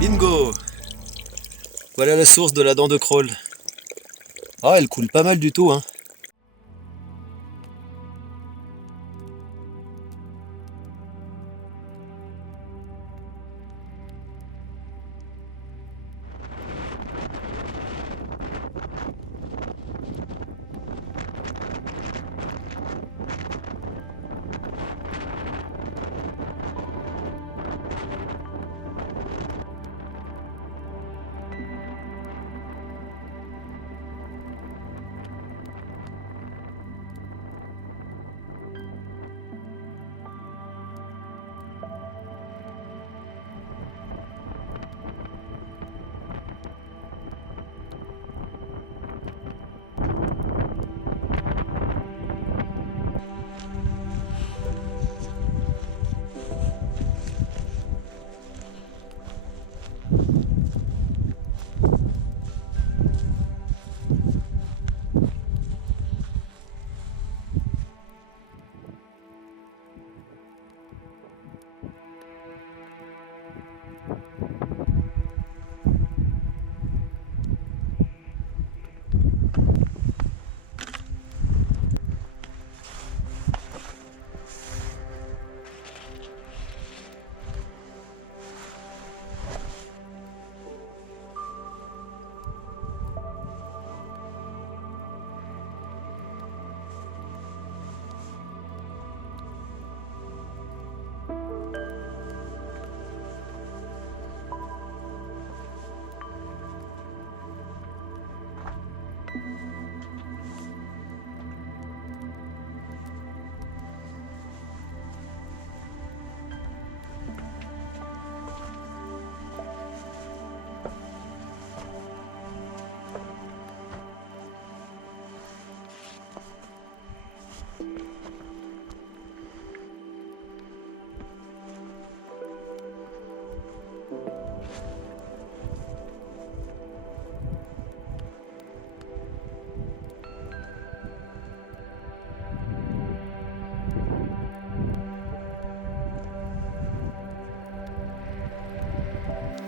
Bingo! Voilà la source de la dent de Crawl. Ah, elle coule pas mal du tout, hein.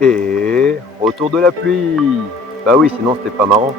Et retour de la pluie. Bah oui, sinon c'était pas marrant.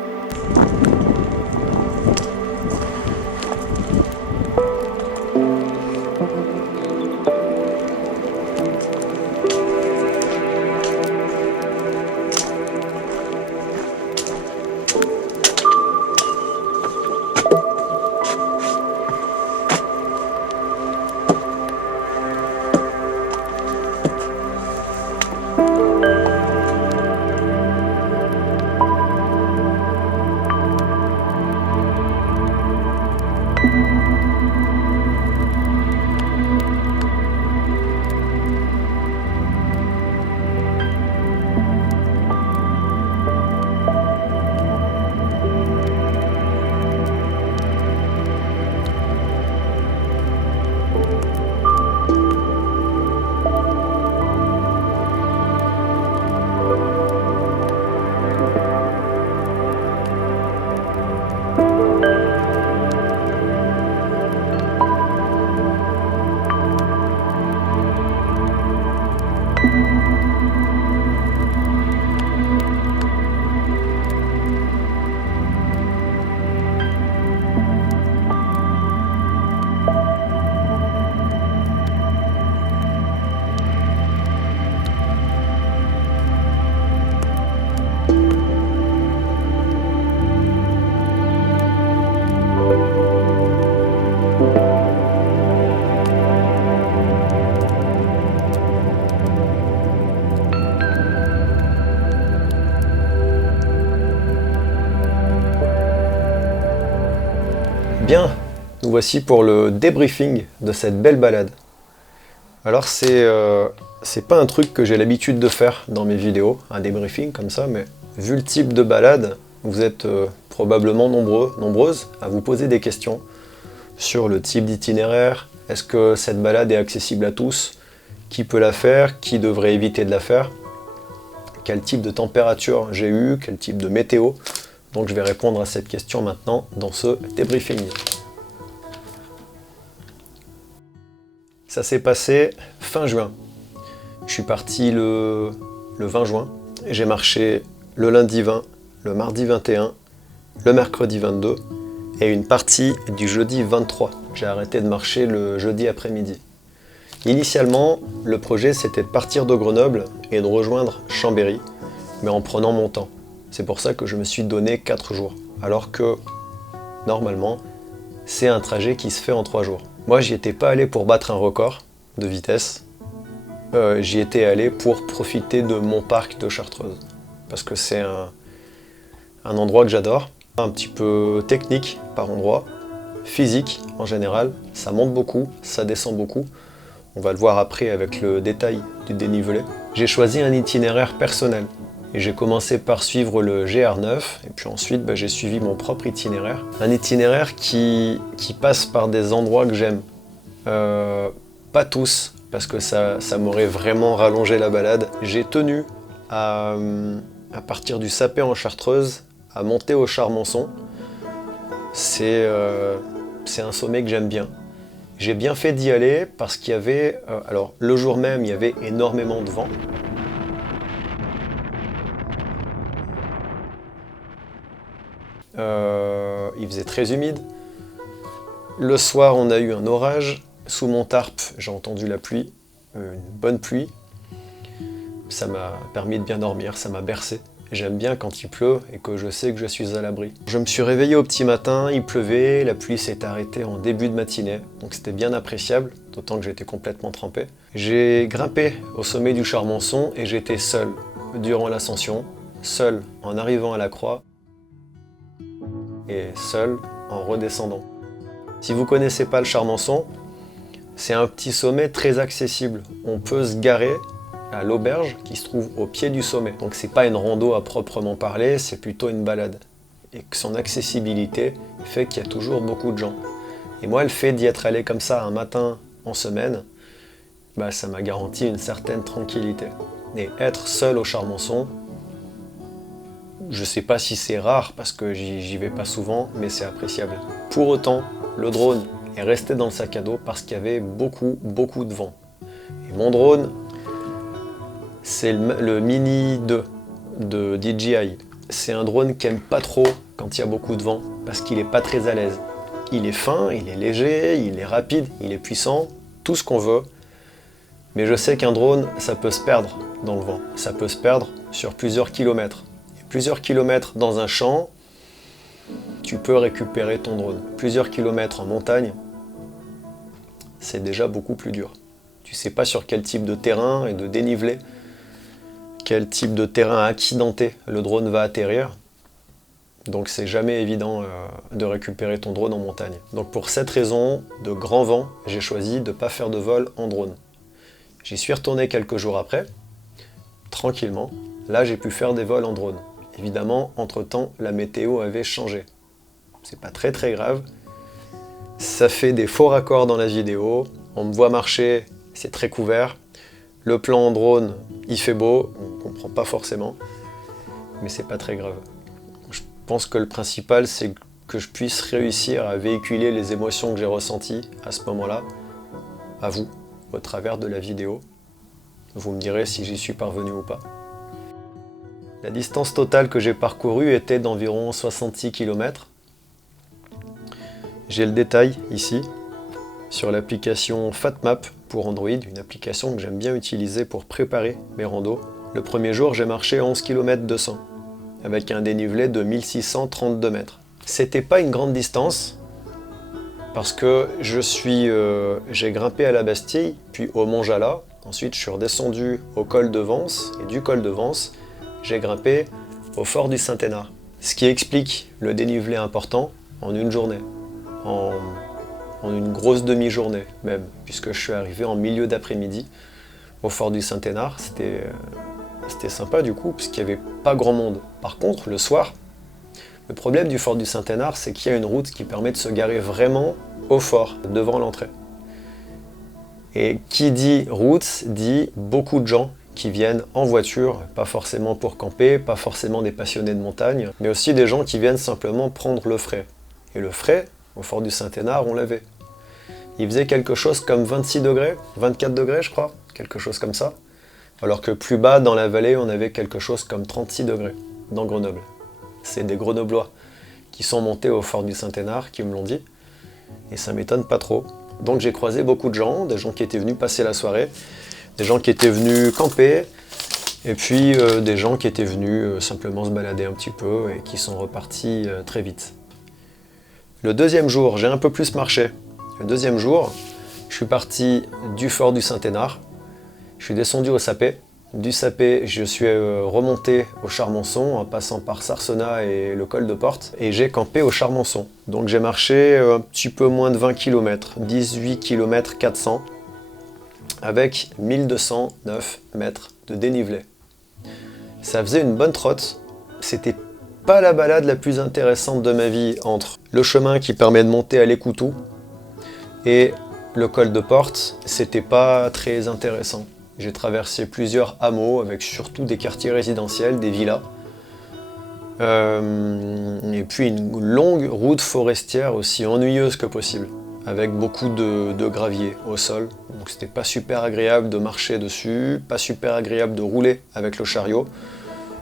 Bien, nous voici pour le débriefing de cette belle balade. Alors c'est pas un truc que j'ai l'habitude de faire dans mes vidéos, un débriefing comme ça, mais vu le type de balade, vous êtes probablement nombreuses à vous poser des questions sur le type d'itinéraire, est-ce que cette balade est accessible à tous, qui peut la faire, qui devrait éviter de la faire, quel type de température j'ai eu, quel type de météo. Donc je vais répondre à cette question maintenant dans ce débriefing. Ça s'est passé fin juin. Je suis parti le 20 juin. J'ai marché le lundi 20, le mardi 21, le mercredi 22 et une partie du jeudi 23. J'ai arrêté de marcher le jeudi après-midi. Initialement, le projet c'était de partir de Grenoble et de rejoindre Chambéry, mais en prenant mon temps. C'est pour ça que je me suis donné 4 jours, alors que, normalement, c'est un trajet qui se fait en 3 jours. Moi, j'y étais pas allé pour battre un record de vitesse, j'y étais allé pour profiter de mon parc de Chartreuse, parce que c'est un endroit que j'adore, un petit peu technique par endroit, physique en général, ça monte beaucoup, ça descend beaucoup, on va le voir après avec le détail du dénivelé. J'ai choisi un itinéraire personnel. Et j'ai commencé par suivre le GR9, et puis ensuite j'ai suivi mon propre itinéraire. Un itinéraire qui passe par des endroits que j'aime. Pas tous, parce que ça m'aurait vraiment rallongé la balade. J'ai tenu à partir du Sapé en Chartreuse, à monter au Charmonçon. C'est un sommet que j'aime bien. J'ai bien fait d'y aller parce qu'il y avait, alors le jour même, il y avait énormément de vent. Il faisait très humide. Le soir, on a eu un orage. Sous mon tarp, j'ai entendu la pluie, une bonne pluie. Ça m'a permis de bien dormir, ça m'a bercé. J'aime bien quand il pleut et que je sais que je suis à l'abri. Je me suis réveillé au petit matin, il pleuvait, la pluie s'est arrêtée en début de matinée, donc c'était bien appréciable, d'autant que j'étais complètement trempé. J'ai grimpé au sommet du Charmonçon et j'étais seul durant l'ascension, seul en arrivant à la croix et seul en redescendant. Si vous ne connaissez pas le Charmonçon, c'est un petit sommet très accessible. On peut se garer à l'auberge qui se trouve au pied du sommet. Donc c'est pas une rando à proprement parler, c'est plutôt une balade. Et que son accessibilité fait qu'il y a toujours beaucoup de gens. Et moi, le fait d'y être allé comme ça un matin en semaine, ça m'a garanti une certaine tranquillité. Et être seul au Charmonçon, je sais pas si c'est rare parce que j'y vais pas souvent, mais c'est appréciable. Pour autant, le drone est resté dans le sac à dos parce qu'il y avait beaucoup de vent. Et mon drone, c'est le Mini 2 de DJI. C'est un drone qui aime pas trop quand il y a beaucoup de vent, parce qu'il est pas très à l'aise. Il est fin, il est léger, il est rapide, il est puissant, tout ce qu'on veut. Mais je sais qu'un drone, ça peut se perdre dans le vent. Ça peut se perdre sur plusieurs kilomètres. Et plusieurs kilomètres dans un champ, tu peux récupérer ton drone. Plusieurs kilomètres en montagne, c'est déjà beaucoup plus dur. Tu sais pas sur quel type de terrain et de dénivelé, quel type de terrain accidenté le drone va atterrir. Donc c'est jamais évident de récupérer ton drone en montagne. Donc pour cette raison, de grand vent, j'ai choisi de ne pas faire de vol en drone. J'y suis retourné quelques jours après, tranquillement. Là j'ai pu faire des vols en drone. Évidemment, entre-temps, la météo avait changé. C'est pas très grave. Ça fait des faux raccords dans la vidéo. On me voit marcher, c'est très couvert. Le plan en drone, il fait beau, on comprend pas forcément. Mais c'est pas très grave. Je pense que le principal, c'est que je puisse réussir à véhiculer les émotions que j'ai ressenties à ce moment-là, à vous, au travers de la vidéo. Vous me direz si j'y suis parvenu ou pas. La distance totale que j'ai parcourue était d'environ 66 km. J'ai le détail ici, sur l'application FatMap pour Android, une application que j'aime bien utiliser pour préparer mes randos. Le premier jour, j'ai marché 11 km 200, avec un dénivelé de 1632 mètres. C'était pas une grande distance, parce que j'ai grimpé à la Bastille, puis au Mont-Jala. Ensuite, je suis redescendu au col de Vence, et du col de Vence, j'ai grimpé au fort du Saint-Hénard. Ce qui explique le dénivelé important en une journée, en une grosse demi-journée même, puisque je suis arrivé en milieu d'après-midi au fort du Saint-Hénard. C'était sympa du coup, puisqu'il n'y avait pas grand monde. Par contre, le soir, le problème du fort du Saint-Hénard, c'est qu'il y a une route qui permet de se garer vraiment au fort, devant l'entrée. Et qui dit route, dit beaucoup de gens qui viennent en voiture, pas forcément pour camper, pas forcément des passionnés de montagne, mais aussi des gens qui viennent simplement prendre le frais. Et le frais, au fort du Saint-Hénard, on l'avait. Il faisait quelque chose comme 26 degrés, 24 degrés je crois, quelque chose comme ça. Alors que plus bas, dans la vallée, on avait quelque chose comme 36 degrés, dans Grenoble. C'est des Grenoblois qui sont montés au fort du Saint-Hénard, qui me l'ont dit, et ça m'étonne pas trop. Donc j'ai croisé beaucoup de gens, des gens qui étaient venus passer la soirée, des gens qui étaient venus camper, et puis des gens qui étaient venus simplement se balader un petit peu et qui sont repartis très vite. Le deuxième jour, j'ai un peu plus marché. Le deuxième jour, je suis parti du fort du Saint-Hénard, je suis descendu au Sapé. Du Sapé, je suis remonté au Charmonçon en passant par Sarcenat et le col de Porte, et j'ai campé au Charmonçon. Donc j'ai marché un petit peu moins de 20 km, 18 km 400, avec 1209 mètres de dénivelé. Ça faisait une bonne trotte, c'était pas la balade la plus intéressante de ma vie entre le chemin qui permet de monter à l'Écoutou et le col de Porte, c'était pas très intéressant. J'ai traversé plusieurs hameaux avec surtout des quartiers résidentiels, des villas. Et puis une longue route forestière aussi ennuyeuse que possible, avec beaucoup de gravier au sol. Donc c'était pas super agréable de marcher dessus, pas super agréable de rouler avec le chariot.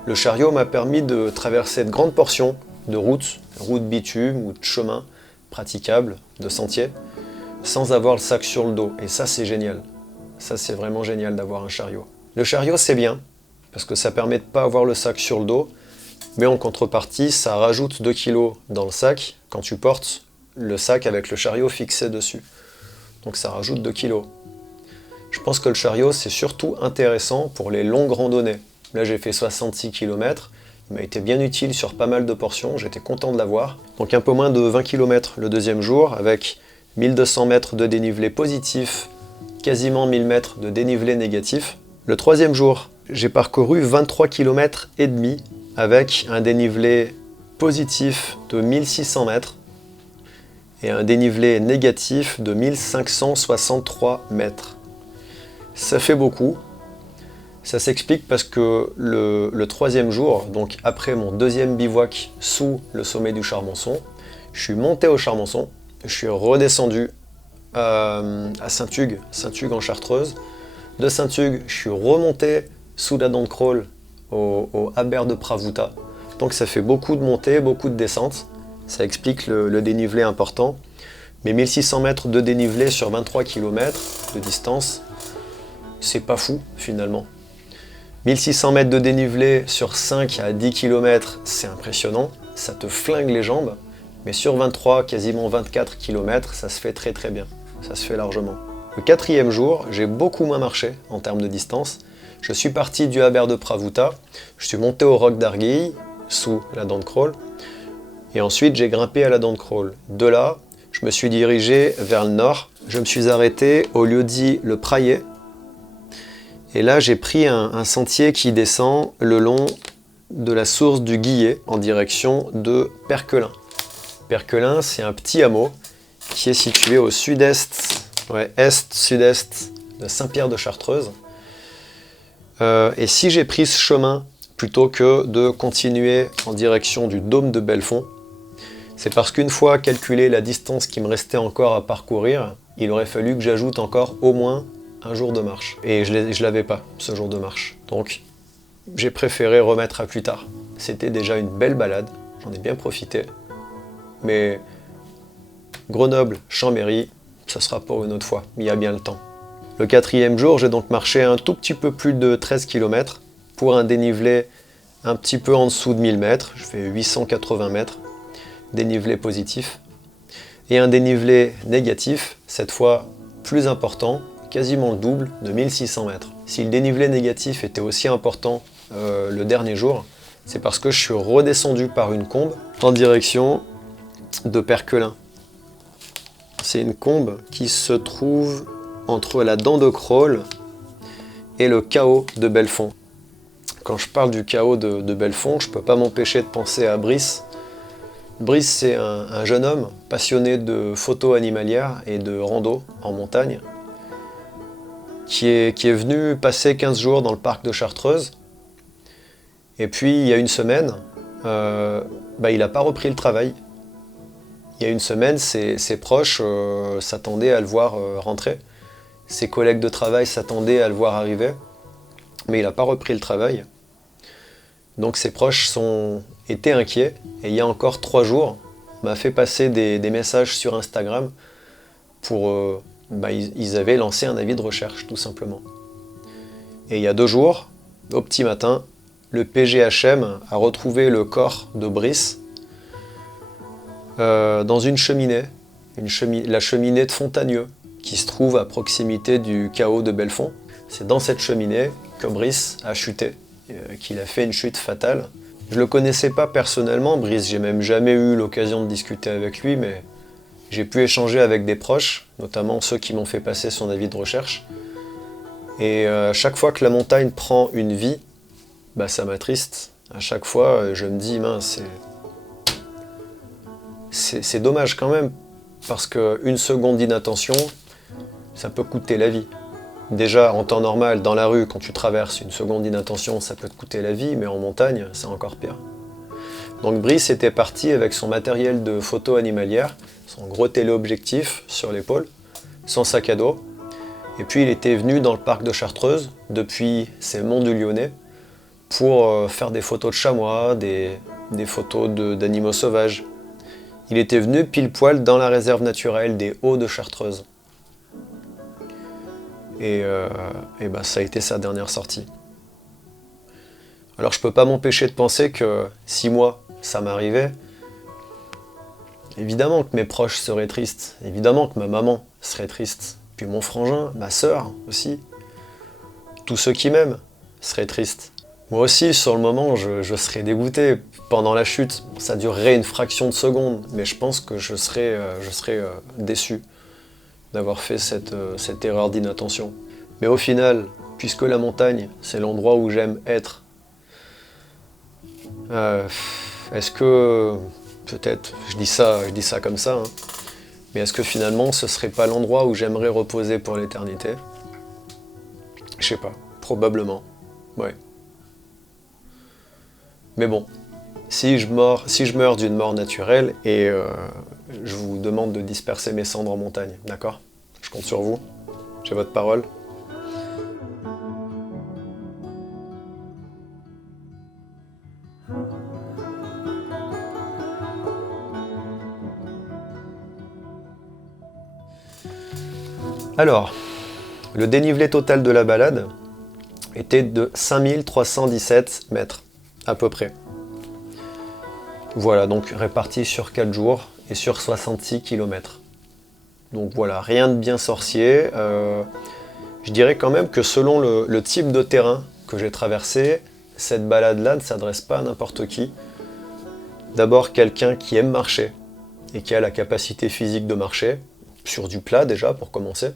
Le chariot m'a permis de traverser de grandes portions de route bitume ou de chemin praticable, de sentiers, sans avoir le sac sur le dos. Et ça c'est génial. Ça c'est vraiment génial d'avoir un chariot. Le chariot c'est bien, parce que ça permet de ne pas avoir le sac sur le dos, mais en contrepartie ça rajoute 2 kg dans le sac quand tu portes le sac avec le chariot fixé dessus. Donc ça rajoute 2 kg. Je pense que le chariot c'est surtout intéressant pour les longues randonnées. Là j'ai fait 66 km, il m'a été bien utile sur pas mal de portions, j'étais content de l'avoir. Donc un peu moins de 20 km le deuxième jour, avec 1200 mètres de dénivelé positif, quasiment 1000 mètres de dénivelé négatif. Le troisième jour, j'ai parcouru 23 km et demi avec un dénivelé positif de 1600 mètres et un dénivelé négatif de 1563 mètres. Ça fait beaucoup. Ça s'explique parce que le troisième jour, donc après mon deuxième bivouac sous le sommet du Charmonçon, je suis monté au Charmonçon, je suis redescendu à Saint-Hugues en Chartreuse. De Saint-Hugues, je suis remonté sous la dent de crawl au Aber de Pravuta. Donc ça fait beaucoup de montées, beaucoup de descentes. Ça explique le dénivelé important. Mais 1600 mètres de dénivelé sur 23 km de distance, c'est pas fou finalement. 1600 mètres de dénivelé sur 5 à 10 km, c'est impressionnant. Ça te flingue les jambes. Mais sur 23, quasiment 24 km, ça se fait très très bien. Ça se fait largement. Le 4e jour, j'ai beaucoup moins marché en termes de distance. Je suis parti du Aber de Pravuta, je suis monté au Roc d'Arguille, sous la dent de crawl, et ensuite j'ai grimpé à la dent de crawl. De là, je me suis dirigé vers le nord. Je me suis arrêté au lieu dit le Praillet. Et là, j'ai pris un sentier qui descend le long de la source du Guillet en direction de Perquelin. Perquelin, c'est un petit hameau qui est situé au sud-est, est-sud-est de Saint-Pierre-de-Chartreuse. Et si j'ai pris ce chemin plutôt que de continuer en direction du Dôme de Belfond, c'est parce qu'une fois calculé la distance qui me restait encore à parcourir, il aurait fallu que j'ajoute encore au moins un jour de marche. Et je l'avais pas, ce jour de marche. Donc, j'ai préféré remettre à plus tard. C'était déjà une belle balade, j'en ai bien profité. Mais Grenoble, Chambéry, ça sera pour une autre fois, il y a bien le temps. Le 4e jour, j'ai donc marché un tout petit peu plus de 13 km pour un dénivelé un petit peu en dessous de 1000 mètres, je fais 880 mètres, dénivelé positif. Et un dénivelé négatif, cette fois plus important, quasiment le double, de 1600 mètres. Si le dénivelé négatif était aussi important le dernier jour, c'est parce que je suis redescendu par une combe en direction de Perquelin. C'est une combe qui se trouve entre la dent de crawl et le chaos de Belfond. Quand je parle du chaos de Belfond, je ne peux pas m'empêcher de penser à Brice. Brice, c'est un jeune homme passionné de photos animalières et de rando en montagne, qui est venu passer 15 jours dans le parc de Chartreuse. Et puis, il y a une semaine, il n'a pas repris le travail. Il y a une semaine, ses proches s'attendaient à le voir rentrer. Ses collègues de travail s'attendaient à le voir arriver. Mais il n'a pas repris le travail. Donc ses proches étaient inquiets. Et il y a encore 3 jours, m'a fait passer des messages sur Instagram pour... ils avaient lancé un avis de recherche, tout simplement. Et il y a 2 jours, au petit matin, le PGHM a retrouvé le corps de Brice dans une cheminée, la cheminée de Fontagneux, qui se trouve à proximité du chaos de Belfond. C'est dans cette cheminée que Brice a chuté, qu'il a fait une chute fatale. Je ne le connaissais pas personnellement, Brice, j'ai même jamais eu l'occasion de discuter avec lui, mais j'ai pu échanger avec des proches, notamment ceux qui m'ont fait passer son avis de recherche. Et chaque fois que la montagne prend une vie, ça m'attriste. À chaque fois, je me dis, mince, c'est dommage quand même, parce qu'une seconde d'inattention, ça peut coûter la vie. Déjà, en temps normal, dans la rue, quand tu traverses, une seconde d'inattention, ça peut te coûter la vie, mais en montagne, c'est encore pire. Donc Brice était parti avec son matériel de photo animalière, son gros téléobjectif sur l'épaule, son sac à dos, et puis il était venu dans le parc de Chartreuse, depuis ces monts du Lyonnais, pour faire des photos de chamois, des photos d'animaux sauvages. Il était venu pile poil dans la réserve naturelle des Hauts de Chartreuse. Et ça a été sa dernière sortie. Alors je peux pas m'empêcher de penser que si moi, ça m'arrivait, évidemment que mes proches seraient tristes, évidemment que ma maman serait triste, puis mon frangin, ma sœur aussi, tous ceux qui m'aiment seraient tristes. Moi aussi, sur le moment, je serais dégoûté. Pendant la chute, ça durerait une fraction de seconde, mais je pense que je serais déçu d'avoir fait cette erreur d'inattention. Mais au final, puisque la montagne, c'est l'endroit où j'aime être, est-ce que, peut-être, je dis ça comme ça, mais est-ce que finalement ce serait pas l'endroit où j'aimerais reposer pour l'éternité? Je sais pas, probablement, ouais. Mais bon, si je meurs d'une mort naturelle, et je vous demande de disperser mes cendres en montagne, d'accord? Je compte sur vous, j'ai votre parole. Alors, le dénivelé total de la balade était de 5317 mètres, à peu près. Voilà, donc réparti sur 4 jours et sur 66 km. Donc voilà, rien de bien sorcier. Je dirais quand même que selon le type de terrain que j'ai traversé, cette balade-là ne s'adresse pas à n'importe qui. D'abord, quelqu'un qui aime marcher et qui a la capacité physique de marcher, sur du plat déjà pour commencer,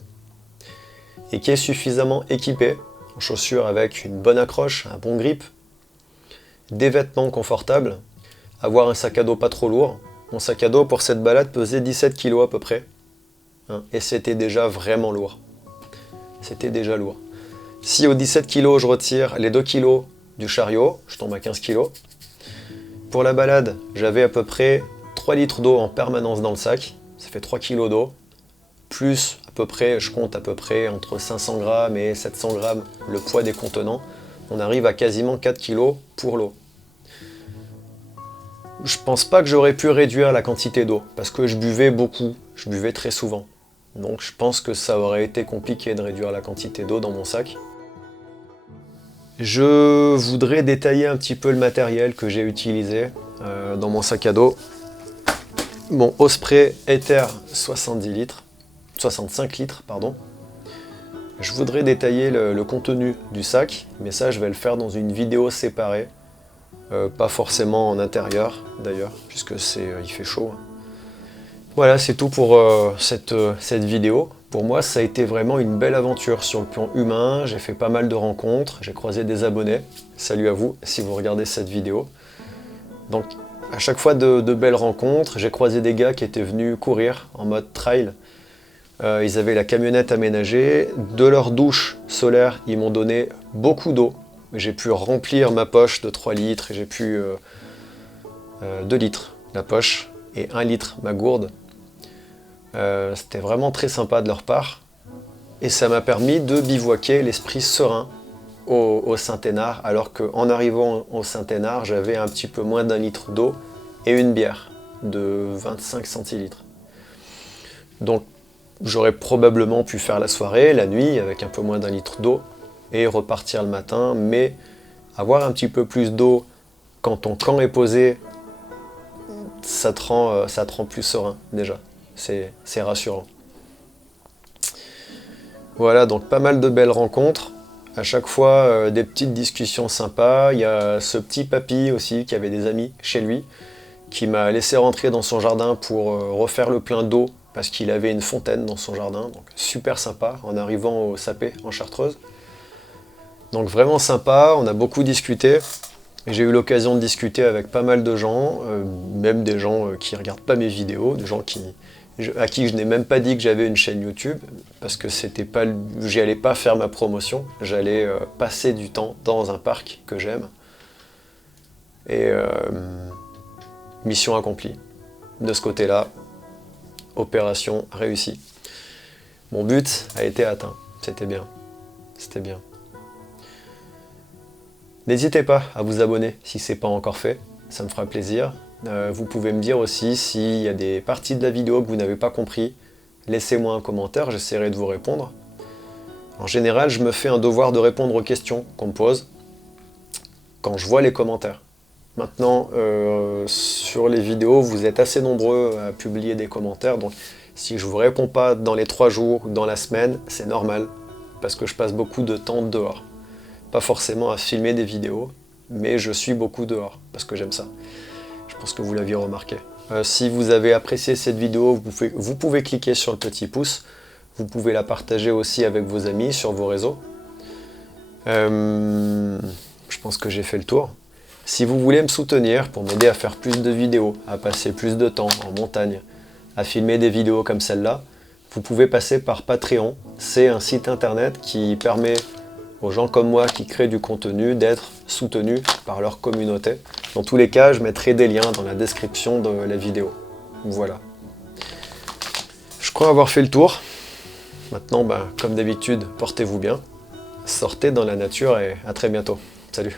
et qui est suffisamment équipé en chaussures avec une bonne accroche, un bon grip, des vêtements confortables, avoir un sac à dos pas trop lourd. Mon sac à dos pour cette balade pesait 17 kg à peu près, hein, et c'était déjà vraiment lourd. C'était déjà lourd. Si aux 17 kg je retire les 2 kg du chariot, je tombe à 15 kg. Pour la balade, j'avais à peu près 3 litres d'eau en permanence dans le sac, ça fait 3 kg d'eau, plus à peu près, je compte à peu près entre 500 grammes et 700 grammes le poids des contenants, on arrive à quasiment 4 kg pour l'eau. Je pense pas que j'aurais pu réduire la quantité d'eau, parce que je buvais beaucoup, je buvais très souvent. Donc je pense que ça aurait été compliqué de réduire la quantité d'eau dans mon sac. Je voudrais détailler un petit peu le matériel que j'ai utilisé dans mon sac à dos. Mon Osprey Ether 70 litres, 65 litres, pardon. Je voudrais détailler le contenu du sac, mais ça je vais le faire dans une vidéo séparée. Pas forcément en intérieur d'ailleurs, puisque il fait chaud. Voilà, c'est tout pour cette vidéo. Pour moi, ça a été vraiment une belle aventure sur le plan humain. J'ai fait pas mal de rencontres, j'ai croisé des abonnés. Salut à vous si vous regardez cette vidéo. Donc, à chaque fois de belles rencontres, j'ai croisé des gars qui étaient venus courir en mode trail. Ils avaient la camionnette aménagée. De leur douche solaire, ils m'ont donné beaucoup d'eau. J'ai pu remplir ma poche de 3 litres et j'ai pu 2 litres la poche et 1 litre ma gourde. C'était vraiment très sympa de leur part et ça m'a permis de bivouaquer l'esprit serein au Saint-Hénard, alors qu'en arrivant au Saint-Hénard, j'avais un petit peu moins d'1 litre d'eau et une bière de 25 centilitres. Donc j'aurais probablement pu faire la soirée, la nuit, avec un peu moins d'1 litre d'eau et repartir le matin, mais avoir un petit peu plus d'eau quand ton camp est posé, ça te rend plus serein déjà. C'est rassurant. Voilà, donc pas mal de belles rencontres. À chaque fois, des petites discussions sympas. Il y a ce petit papy aussi qui avait des amis chez lui, qui m'a laissé rentrer dans son jardin pour refaire le plein d'eau, parce qu'il avait une fontaine dans son jardin. Donc super sympa, en arrivant au Sapé, en Chartreuse. Donc vraiment sympa, on a beaucoup discuté. J'ai eu l'occasion de discuter avec pas mal de gens, même des gens qui regardent pas mes vidéos, des gens à qui je n'ai même pas dit que j'avais une chaîne YouTube, parce que j'y allais pas faire ma promotion, j'allais passer du temps dans un parc que j'aime. Et mission accomplie. De ce côté-là, opération réussie. Mon but a été atteint, c'était bien. C'était bien. N'hésitez pas à vous abonner si ce n'est pas encore fait, ça me fera plaisir. Vous pouvez me dire aussi s'il y a des parties de la vidéo que vous n'avez pas compris. Laissez-moi un commentaire, j'essaierai de vous répondre. En général, je me fais un devoir de répondre aux questions qu'on me pose quand je vois les commentaires. Maintenant, sur les vidéos, vous êtes assez nombreux à publier des commentaires, donc si je ne vous réponds pas dans les 3 jours ou dans la semaine, c'est normal, parce que je passe beaucoup de temps dehors. Pas forcément à filmer des vidéos, mais je suis beaucoup dehors, parce que j'aime ça. Je pense que vous l'aviez remarqué. Si vous avez apprécié cette vidéo, vous pouvez cliquer sur le petit pouce. Vous pouvez la partager aussi avec vos amis sur vos réseaux. Je pense que j'ai fait le tour. Si vous voulez me soutenir pour m'aider à faire plus de vidéos, à passer plus de temps en montagne, à filmer des vidéos comme celle-là, vous pouvez passer par Patreon. C'est un site internet qui permet aux gens comme moi qui créent du contenu d'être soutenus par leur communauté. Dans tous les cas, je mettrai des liens dans la description de la vidéo. Voilà. Je crois avoir fait le tour. Maintenant, comme d'habitude, portez-vous bien. Sortez dans la nature et à très bientôt. Salut.